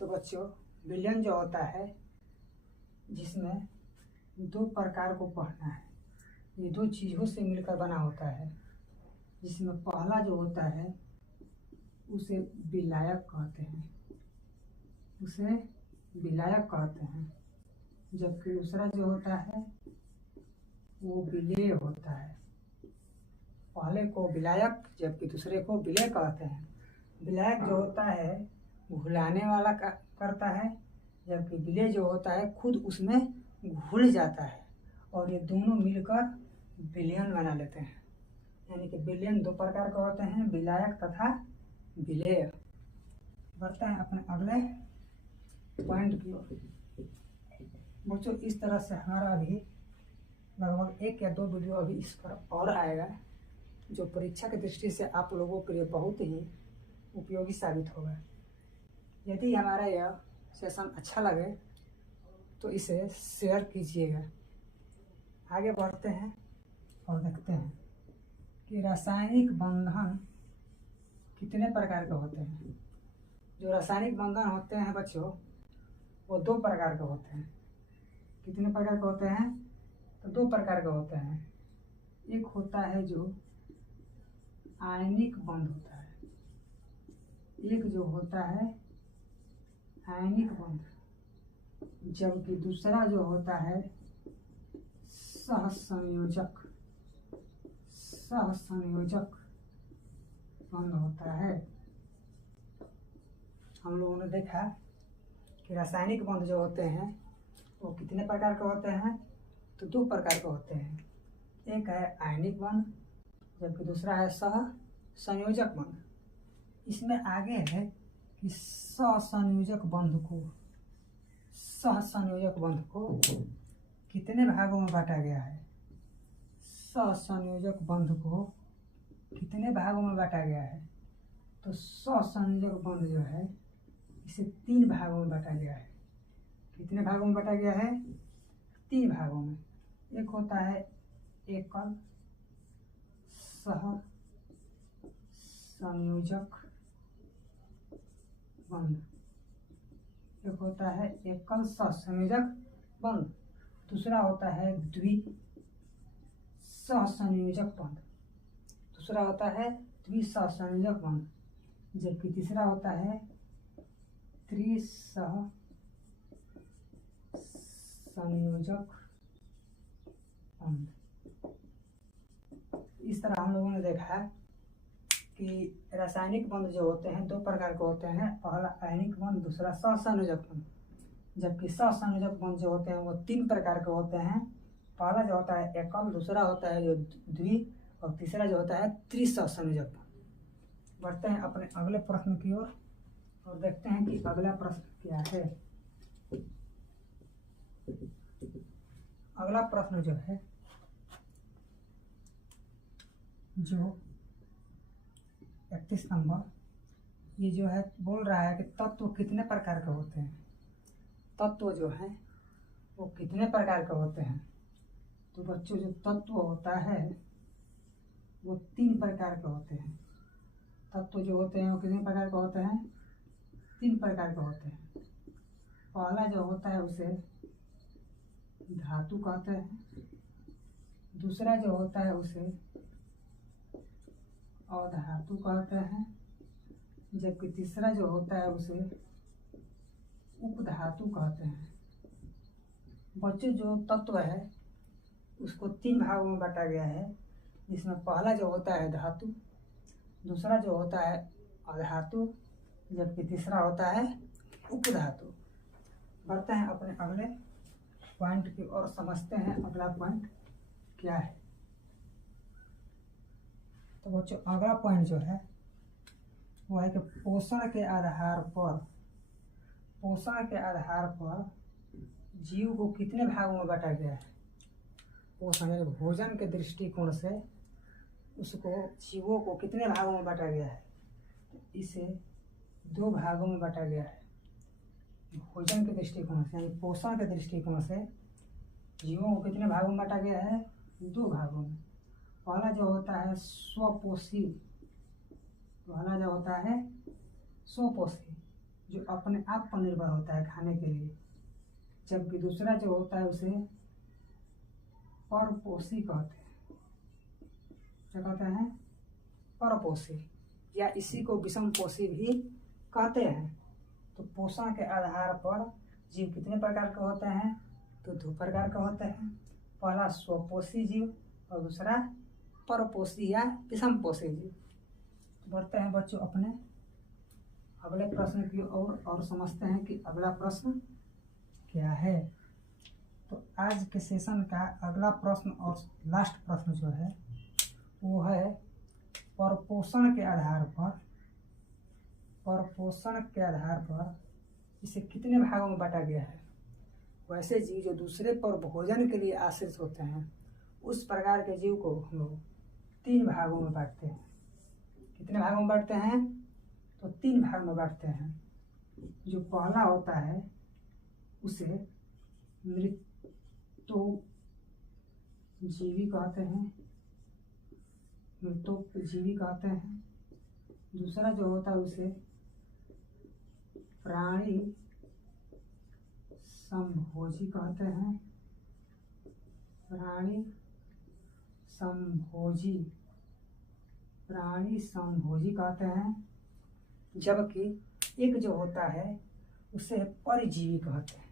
तो बच्चों, विलयन जो होता है जिसमें 2 प्रकार को पढ़ना है। ये 2 चीज़ों से मिलकर बना होता है, जिसमें पहला जो होता है उसे विलायक कहते हैं, जबकि दूसरा जो होता है वो विलेय होता है। पहले को विलायक जबकि दूसरे को विलेय कहते हैं। विलायक जो होता है घुलाने वाला करता है, जबकि विलेय जो होता है खुद उसमें घुल जाता है और ये दोनों मिलकर विलयन बना लेते हैं। यानी कि विलयन 2 प्रकार के होते हैं, विलायक तथा विलेय। बढ़ते हैं अपने अगले पॉइंट की ओर। बच्चों, इस तरह से हमारा अभी लगभग 1 या 2 वीडियो अभी इस पर और आएगा, जो परीक्षा की दृष्टि से आप लोगों के लिए बहुत ही उपयोगी साबित होगा। यदि हमारा यह सेशन अच्छा लगे तो इसे शेयर कीजिएगा। आगे बढ़ते हैं और देखते हैं कि रासायनिक बंधन कितने प्रकार के होते हैं। जो रासायनिक बंधन होते हैं बच्चों, वो दो प्रकार के होते हैं। कितने प्रकार के होते हैं? तो दो प्रकार के होते हैं। एक होता है जो आयनिक बंध होता है, एक जो होता है आयनिक बंध, जबकि दूसरा जो होता है सहसंयोजक बंध होता है। हम लोगों ने देखा कि रासायनिक बंध जो होते हैं वो कितने प्रकार के होते हैं? तो दो प्रकार के होते हैं। एक है आयनिक बंध, जबकि दूसरा है सहसंयोजक बंध। इसमें आगे है कि सहसंयोजक बंध को कितने भागों में बांटा गया है? सहसंयोजक बंध को कितने भागों में बांटा गया है? तो सहसंयोजक बंध जो है इसे 3 भागों में बांटा गया है। कितने भागों में बांटा गया है? 3 भागों में। एक होता है एकल सहसंयोजक बंध, एक होता है एकल सहसंयोजक बंध, दूसरा होता है द्विसहसंयोजक बंध, जबकि तीसरा होता है त्रिसहसंयोजक बंध। इस तरह हम लोगों ने देखा कि रासायनिक बंध जो होते हैं दो प्रकार के होते हैं। पहला आयनिक बंध, दूसरा सहसंयोजक बंध। जबकि सहसंयोजक बंध जो होते हैं वो 3 प्रकार के होते हैं। पहला जो होता है एकल, दूसरा होता है जो द्वि, और तीसरा जो होता है त्रिसहसंयोजक बंध। बढ़ते हैं अपने अगले प्रश्न की ओर और देखते हैं कि अगला प्रश्न क्या है। अगला प्रश्न जो है जो 31 नंबर, ये जो है बोल रहा है कि तत्व कितने प्रकार के होते हैं? तत्व जो है वो कितने प्रकार के होते हैं? तो बच्चों जो तत्व होता है वो 3 प्रकार के होते हैं। तत्व जो होते हैं वो कितने प्रकार के होते हैं? 3 प्रकार के होते हैं। पहला जो होता है उसे धातु कहते हैं, दूसरा जो होता है उसे अधातु कहते हैं, जबकि तीसरा जो होता है उसे उपधातु कहते हैं। बच्चों जो तत्व है उसको 3 भागों में बांटा गया है, जिसमें पहला जो होता है धातु, दूसरा जो होता है अधातु, जबकि तीसरा होता है उपधातु। बढ़ते हैं अपने अगले पॉइंट की ओर, समझते हैं अगला पॉइंट क्या है। तो बच्चों अगला पॉइंट जो है वो है कि पोषण के आधार पर जीव को कितने भागों में बांटा गया है? पोषण यानी भोजन के दृष्टिकोण से उसको जीवों को कितने भागों में बांटा गया है? इसे 2 भागों में बांटा गया है। भोजन के दृष्टिकोण से यानी पोषण के दृष्टिकोण से जीवों को कितने भागों में बांटा गया है? 2 भागों में। पहला जो होता है स्वपोषी, जो अपने आप पर निर्भर होता है खाने के लिए, जबकि दूसरा जो होता है उसे परपोषी कहते हैं। क्या कहते हैं? परपोषी, या इसी को विषमपोषी भी कहते हैं। तो पोषण के आधार पर जीव कितने प्रकार के होते हैं? तो 2 प्रकार के होते हैं। पहला स्वपोषी जीव और दूसरा परपोषी या विषमपोषी जीव। बढ़ते हैं बच्चों अपने अगले प्रश्न की ओर और समझते हैं कि अगला प्रश्न क्या है। तो आज के सेशन का अगला प्रश्न और लास्ट प्रश्न जो है वो है परपोषण के आधार पर इसे कितने भागों में बांटा गया है? वैसे जीव जो दूसरे पर भोजन के लिए आश्रित होते हैं उस प्रकार के जीव को हम लोग 3 भागों में बांटते हैं। कितने भागों में बांटते हैं? तो 3 भाग में बांटते हैं। जो पहला होता है उसे मृतोपजीवी कहते हैं। दूसरा जो होता है उसे प्राणी समभोजी कहते हैं। प्राणी समभोजी, प्राणी समभोजी कहते हैं। जबकि एक जो होता है उसे परजीवी कहते हैं।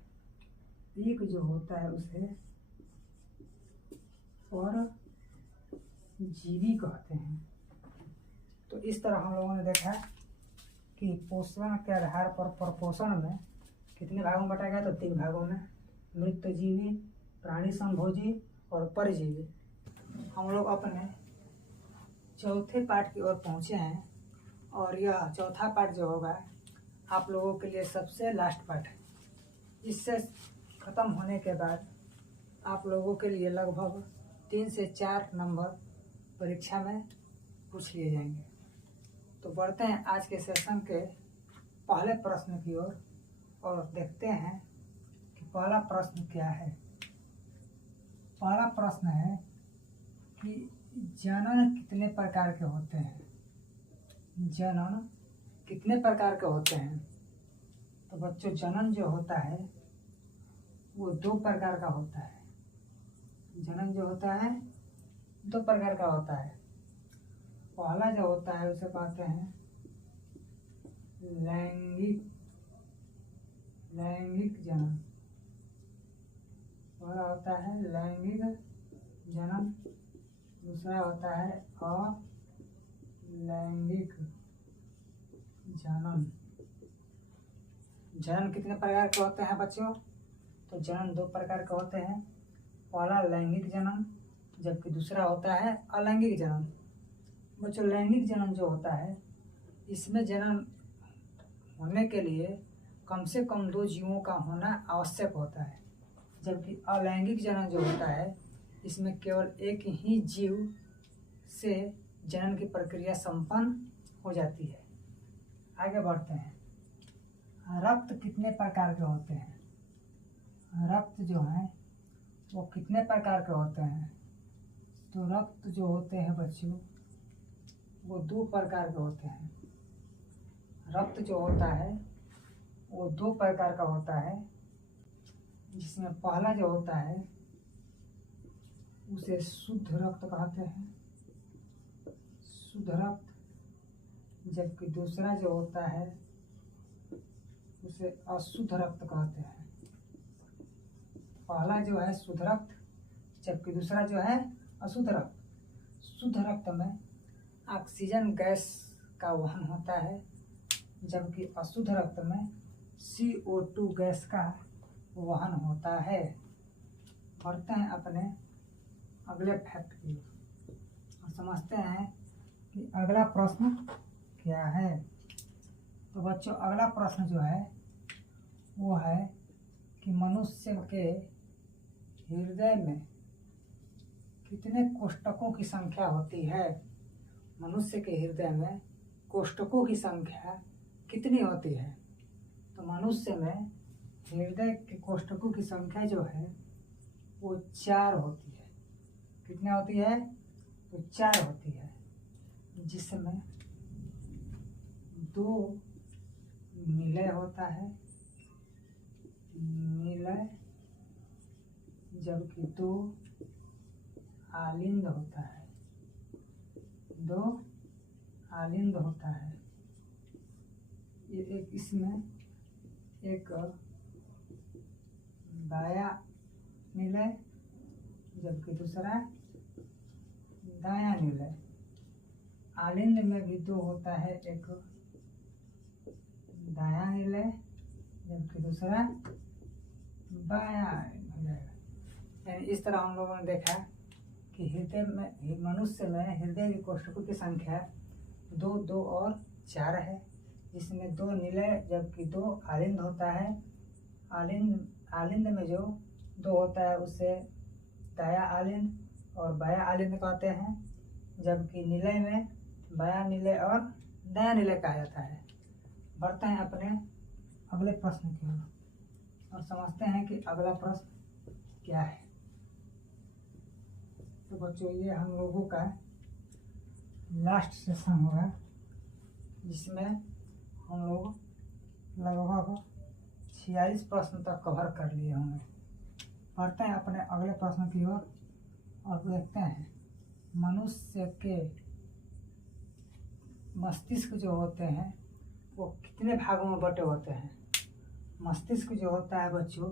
एक जो होता है उसे परजीवी कहते हैं। तो इस तरह हम लोगों ने देखा कि पोषण के आधार पर प्रपोषण में कितने भागों में बांटा गया, तो 3 भागों में, मृतजीवी, प्राणी समभोजी और परजीवी। हम लोग अपने चौथे पार्ट की ओर पहुँचे हैं और यह चौथा पार्ट जो होगा आप लोगों के लिए सबसे लास्ट पार्ट है। इससे ख़त्म होने के बाद आप लोगों के लिए लगभग 3 से 4 नंबर परीक्षा में पूछ लिए जाएंगे। तो बढ़ते हैं आज के सेशन के पहले प्रश्न की ओर और देखते हैं कि पहला प्रश्न क्या है। पहला प्रश्न है कि जनन कितने प्रकार के होते हैं। जनन कितने प्रकार के होते हैं। तो बच्चों, जनन जो होता है वो 2 प्रकार का होता है। जनन जो होता है 2 प्रकार का होता है। पहला जो होता है उसे कहते हैं लैंगिक जनन। पहला होता है लैंगिक जनन, दूसरा होता है अलैंगिक जनन। जनन कितने प्रकार के होते हैं बच्चों? तो जनन 2 प्रकार के होते हैं। पहला लैंगिक जनन, जबकि दूसरा होता है अलैंगिक जनन। बच्चों, लैंगिक जनन जो होता है इसमें जनन होने के लिए कम से कम 2 जीवों का होना आवश्यक होता है। जबकि अलैंगिक जनन जो होता है इसमें केवल एक ही जीव से जनन की प्रक्रिया संपन्न हो जाती है। आगे बढ़ते हैं। रक्त कितने प्रकार के होते हैं। रक्त जो है वो कितने प्रकार के होते हैं। तो रक्त जो होते हैं बच्चों वो 2 प्रकार के होते हैं। रक्त जो होता है वो 2 प्रकार का होता है, जिसमें पहला जो होता है उसे शुद्ध रक्त कहते हैं, शुद्ध रक्त। जबकि दूसरा जो होता है उसे अशुद्ध रक्त कहते हैं। पहला जो है शुद्ध रक्त, जबकि दूसरा जो है अशुद्ध रक्त। शुद्ध रक्त में ऑक्सीजन गैस का वहन होता है, जबकि अशुद्ध रक्त में CO2 गैस का वहन होता है। बढ़ते हैं अपने अगले फैक्ट की और समझते हैं कि अगला प्रश्न क्या है। तो बच्चों, अगला प्रश्न जो है वो है कि मनुष्य के हृदय में कितने कोष्ठकों की संख्या होती है। मनुष्य के हृदय में कोष्ठकों की संख्या कितनी होती है। तो मनुष्य में हृदय के कोष्ठकों की संख्या जो है वो 4 होती है। कितनी होती है? तो 4 होती है, जिसमें 2 निलय होता है, निलय, जबकि 2 आलिंद होता है, 2 आलिंद होता है। ये एक इसमें एक बाया निलय, जबकि दूसरा दाया निलय। आलिंद में भी 2 होता है, एक दाया निलय जबकि दूसरा बाया निलय। यानी इस तरह हम लोगों ने देखा कि हृदय में, मनुष्य में हृदय की कोष्ठकों की संख्या 2, 2 और 4 है। इसमें 2 निलय जबकि 2 आलिंद होता है। आलिंद में जो 2 होता है उसे दाया आलिंद और बाया आलिंद कहते हैं, जबकि निलय में बाया निलय और दाया निलय कहा जाता है। बढ़ते हैं अपने अगले प्रश्न की ओर और समझते हैं कि अगला प्रश्न क्या है। तो बच्चों, ये हम लोगों का लास्ट सेशन होगा, जिसमें हम लोग लगभग 46 प्रश्न तक कवर कर लिए होंगे। पढ़ते हैं अपने अगले प्रश्न की ओर और देखते हैं मनुष्य के मस्तिष्क जो होते हैं वो कितने भागों में बटे होते हैं। मस्तिष्क जो होता है बच्चों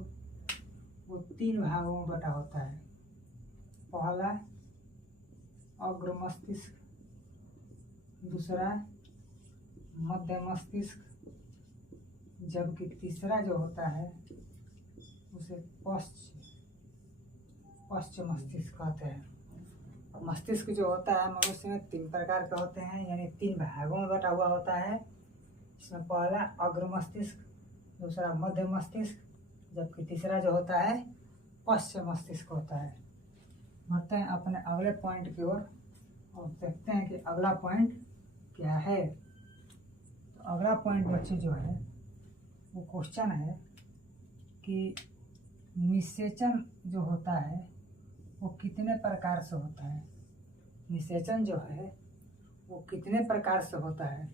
वो 3 भागों में बटा होता है। पहला अग्र मस्तिष्क, दूसरा मध्य मस्तिष्क, जबकि तीसरा जो होता है उसे पश्च मस्तिष्क कहते हैं। मस्तिष्क जो होता है मनुष्य में 3 प्रकार के होते हैं, यानी 3 भागों में बटा हुआ होता है। इसमें पहला अग्र मस्तिष्क, दूसरा मध्य मस्तिष्क, जबकि तीसरा जो होता है पश्च मस्तिष्क होता है। बढ़ते हैं अपने अगले पॉइंट की ओर और देखते हैं कि अगला पॉइंट क्या है। तो अगला पॉइंट बच्चे जो है वो क्वेश्चन है कि निषेचन जो होता है वो कितने प्रकार से होता है। निषेचन जो है वो कितने प्रकार से होता है।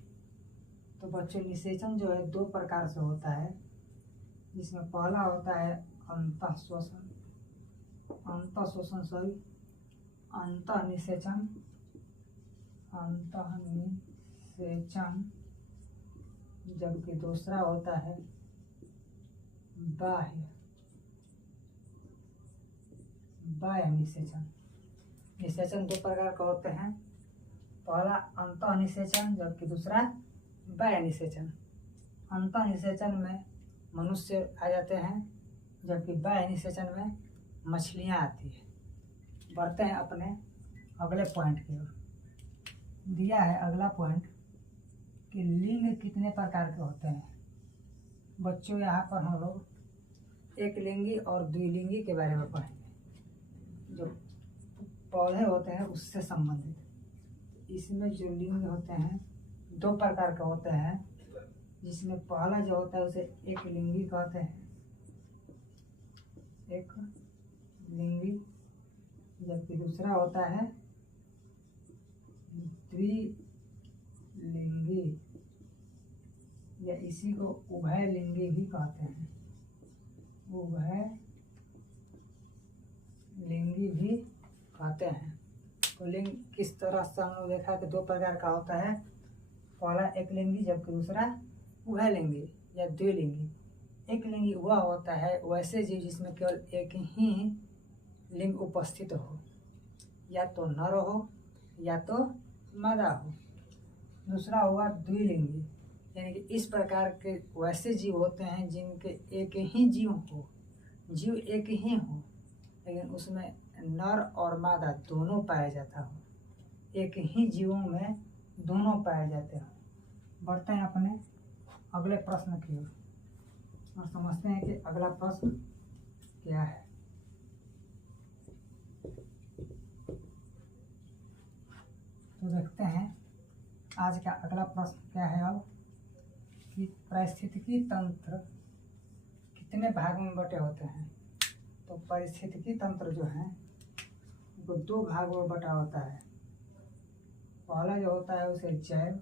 तो बच्चों निषेचन जो है 2 प्रकार से होता है, जिसमें पहला होता है अंतःशोषण सॉरी अंतःनिषेचन, जबकि दूसरा होता है बाह्य निषेचन। निषेचन 2 प्रकार का होते हैं, पहला अंतःनिषेचन जबकि दूसरा बाह्य निषेचन। अंतःनिषेचन में मनुष्य आ जाते हैं, जबकि बाह्य निषेचन में मछलियाँ आती है। बढ़ते हैं अपने अगले पॉइंट की ओर। दिया है अगला पॉइंट कि लिंग कितने प्रकार के होते हैं। बच्चों यहाँ पर हम लोग एक लिंगी और द्विलिंगी के बारे में पढ़ेंगे, जो पौधे होते हैं उससे संबंधित। इसमें जो लिंग होते हैं 2 प्रकार के होते हैं, जिसमें पहला जो होता है उसे एक लिंगी कहते हैं, एक लिंगी, जबकि दूसरा होता है द्विलिंगी, या इसी को उभयलिंगी भी कहते हैं। उभयलिंगी भी कहते हैं। तो लिंग किस तरह से हम लोग देखा कि 2 प्रकार का होता है, पहला एक लिंगी जबकि दूसरा उभयलिंगी या द्विलिंगी। एक लिंगी वह होता है वैसे जीव जिसमें केवल एक ही लिंग उपस्थित हो, या तो नर हो या तो मादा हो। दूसरा हुआ द्विलिंगी, यानी कि इस प्रकार के वैसे जीव होते हैं जिनके एक ही जीव एक ही हो, लेकिन उसमें नर और मादा दोनों पाया जाता हो, एक ही जीवों में दोनों पाए जाते हैं। बढ़ते हैं अपने अगले प्रश्न की ओर और समझते हैं कि अगला प्रश्न क्या है। तो देखते हैं आज का अगला प्रश्न क्या है अब, कि पारिस्थितिकी तंत्र कितने भागों में बटे होते हैं। तो पारिस्थितिकी तंत्र जो है वो 2 भागों में बटा होता है। पहला जो होता है उसे जैव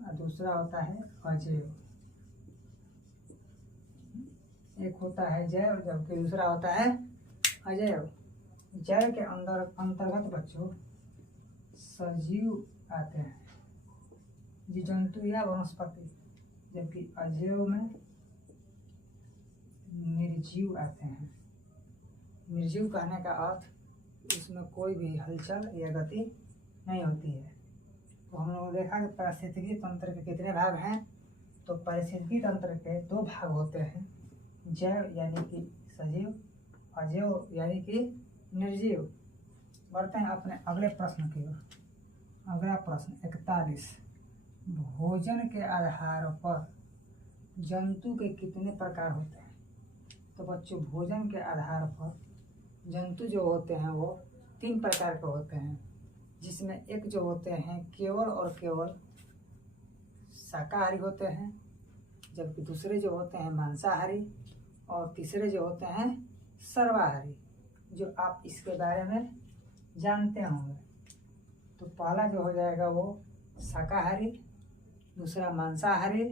और दूसरा होता है अजैव। एक होता है जैव जबकि दूसरा होता है अजैव। जैव के अंतर्गत बच्चों सजीव आते हैं, जीव जंतु या वनस्पति, जबकि अजैव में निर्जीव आते हैं। निर्जीव कहने का अर्थ इसमें कोई भी हलचल या गति नहीं होती है। तो हम लोगों ने देखा कि पारिस्थितिकी तंत्र के कितने भाग हैं। तो पारिस्थितिकी तंत्र के 2 भाग होते हैं, जैव यानी कि सजीव, अजैव यानी कि निर्जीव। बढ़ते हैं अपने अगले प्रश्न की ओर। अगला प्रश्न 41, भोजन के आधार पर जंतु के कितने प्रकार होते हैं। तो बच्चों भोजन के आधार पर जंतु जो होते हैं वो 3 प्रकार के होते हैं, जिसमें एक जो होते हैं केवल और केवल शाकाहारी होते हैं, जबकि दूसरे जो होते हैं मांसाहारी, और तीसरे जो होते हैं सर्वाहारी, जो आप इसके बारे में जानते होंगे। तो पहला जो हो जाएगा वो शाकाहारी, दूसरा मांसाहारी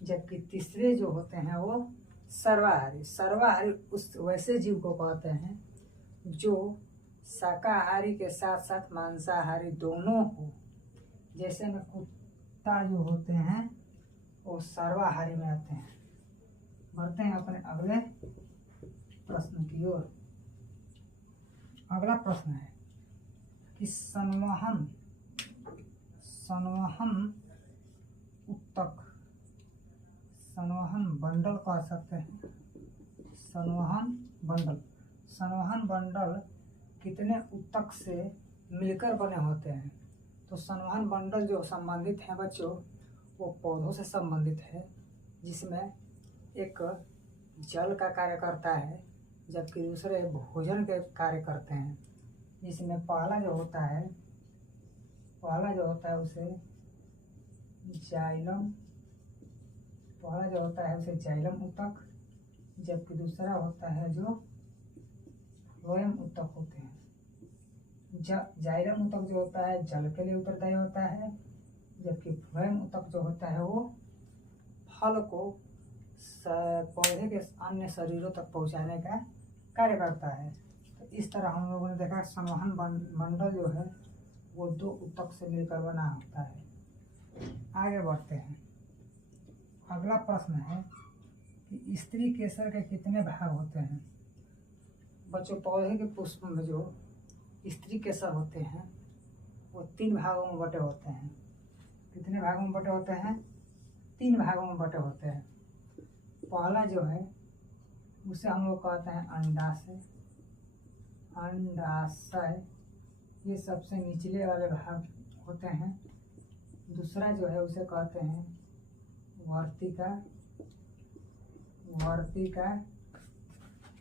जबकि तीसरे जो होते हैं वो सर्वाहारी। सर्वाहारी उस वैसे जीव को कहते हैं जो शाकाहारी के साथ साथ मांसाहारी दोनों हो। जैसे में कुत्ता जो होते हैं वो सर्वाहारी में आते हैं। बढ़ते हैं अपने अगले प्रश्न की ओर। अगला प्रश्न है कि संवहन उत्तक, संवहन बंडल कह सकते हैं। संवहन बंडल कितने उत्तक से मिलकर बने होते हैं? तो संवहन बंडल जो संबंधित है बच्चों वो पौधों से संबंधित है, जिसमें एक जल का कार्य करता है जबकि दूसरे भोजन के कार्य करते हैं। जिसमें पहला जो होता है उसे जाइलम उत्तक, जबकि दूसरा होता है जो फ्लोएम उत्तक होते हैं। जाइलम उत्तक जो होता है जल के लिए उत्तरदायी होता है, जबकि फ्लोएम उत्तक जो होता है वो फल को पौधे के अन्य शरीरों तक पहुंचाने का कार्य करता है। तो इस तरह हम लोगों ने देखा संवहन मंडल जो है वो 2 उत्तक से मिलकर बना होता है। आगे बढ़ते हैं। अगला प्रश्न है कि स्त्री केसर के कितने भाग होते हैं? बच्चों पौधे के पुष्प में जो स्त्री केसर होते हैं वो 3 भागों में बटे होते हैं। कितने भागों में बटे होते हैं? 3 भागों में बटे होते हैं। पहला जो है उसे हम लोग कहते हैं अंडाशय, ये सबसे निचले वाले भाग होते हैं। दूसरा जो है उसे कहते हैं वर्तिका,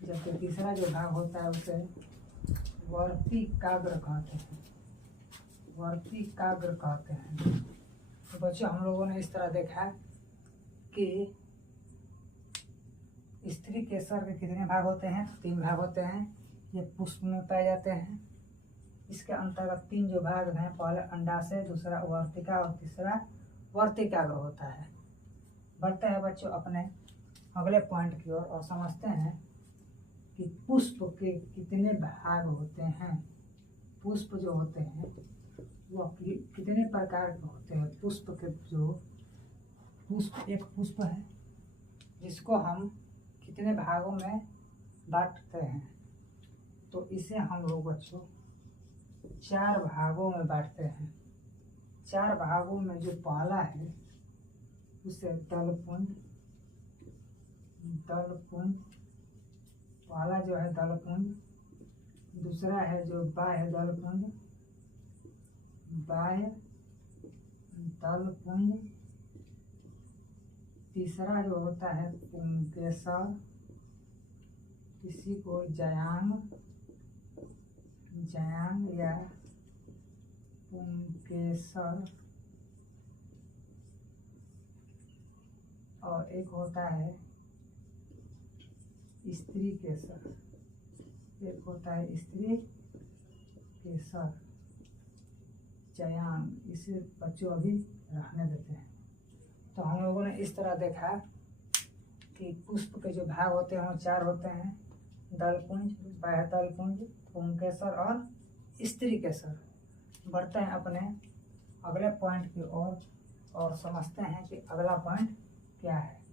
जबकि तीसरा जो भाग होता है उसे वर्तिकाग्र कहते हैं। तो बच्चों हम लोगों ने इस तरह देखा कि स्त्री केसर के कितने भाग होते हैं? 3 भाग होते हैं। ये पुष्प में पाए जाते हैं। इसके अंतर्गत 3 जो भाग हैं, पहले अंडाशय, दूसरा वर्तिका और तीसरा वर्तिकाग्र होता है। बढ़ते हैं बच्चों अपने अगले पॉइंट की ओर और समझते हैं कि पुष्प के कितने भाग होते हैं। पुष्प जो होते हैं वो कितने प्रकार के होते हैं? एक पुष्प है जिसको हम कितने भागों में बांटते हैं? तो इसे हम लोग बच्चों 4 भागों में बांटते हैं। 4 भागों में जो पहला है उसे दलपुंज, पहला जो है दलपुंज, दूसरा है जो बाह्य दलपुंज, तीसरा जो होता है पुंकेसर, किसी को जयांग या पुंकेसर, और एक होता है स्त्री केसर, जयांग। इसे बच्चों अभी रहने देते हैं। तो हम लोगों ने इस तरह देखा कि पुष्प के जो भाग होते हैं वो 4 होते हैं: दलपुंज, बाह्य दलपुंज, पुंकेसर और स्त्री केसर। बढ़ते हैं अपने अगले पॉइंट की ओर और समझते हैं कि अगला पॉइंट क्या है।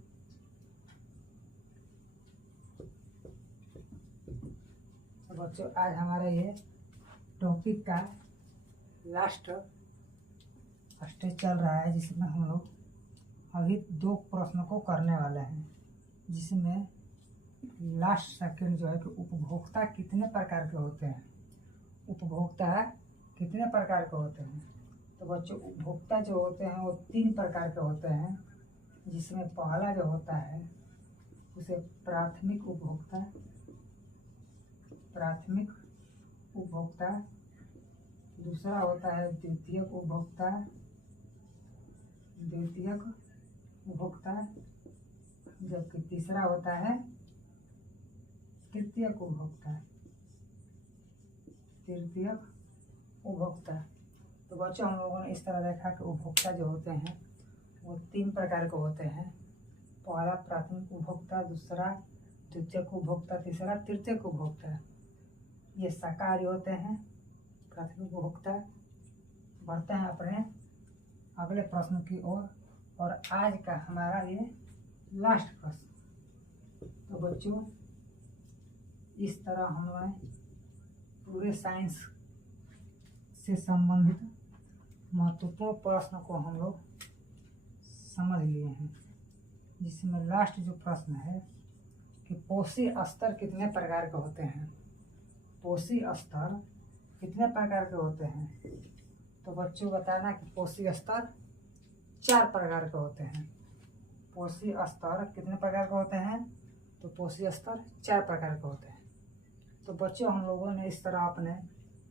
तो बच्चों आज हमारा ये टॉपिक का लास्ट स्टेज चल रहा है, जिसमें हम लोग अभी 2 प्रश्न को करने वाले हैं, जिसमें लास्ट सेकंड जो है कि उपभोक्ता कितने प्रकार के होते हैं। तो बच्चों उपभोक्ता जो होते हैं वो 3 प्रकार के होते हैं, जिसमें पहला जो होता है उसे प्राथमिक उपभोक्ता, दूसरा होता है द्वितीयक उपभोक्ता, जबकि तीसरा होता है तृतीयक उपभोक्ता। तो बच्चों हम लोगों ने इस तरह देखा कि उपभोक्ता जो होते हैं वो 3 प्रकार के होते हैं, पहला प्राथमिक उपभोक्ता, दूसरा द्वितीयक उपभोक्ता, तीसरा तृतीयक उपभोक्ता। ये शाकाहारी होते हैं प्राथमिक उपभोक्ता। बढ़ते हैं अपने अगले प्रश्न की ओर और आज का हमारा ये लास्ट प्रश्न। तो बच्चों इस तरह हमने पूरे साइंस से संबंधित महत्वपूर्ण प्रश्न को हम लोग समझ लिए हैं, जिसमें लास्ट जो प्रश्न है कि पोषी स्तर कितने प्रकार के होते हैं। पोषी स्तर कितने प्रकार के होते हैं? तो बच्चों बताना कि पोषी स्तर 4 प्रकार के होते हैं। पोषी स्तर कितने प्रकार के होते हैं? तो पोषी स्तर 4 प्रकार के होते हैं। तो बच्चों हम लोगों ने इस तरह अपने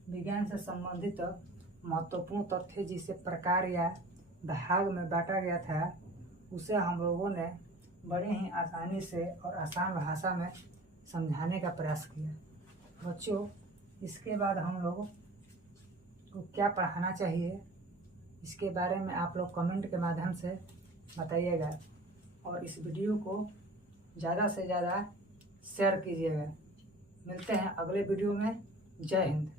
विज्ञान से संबंधित महत्वपूर्ण तथ्य जिसे प्रकार या भाग में बांटा गया था, उसे हम लोगों ने बड़े ही आसानी से और आसान भाषा में समझाने का प्रयास किया। बच्चों इसके बाद हम लोग को क्या पढ़ाना चाहिए, इसके बारे में आप लोग कमेंट के माध्यम से बताइएगा और इस वीडियो को ज़्यादा से ज़्यादा शेयर कीजिएगा। मिलते हैं अगले वीडियो में। जय हिंद।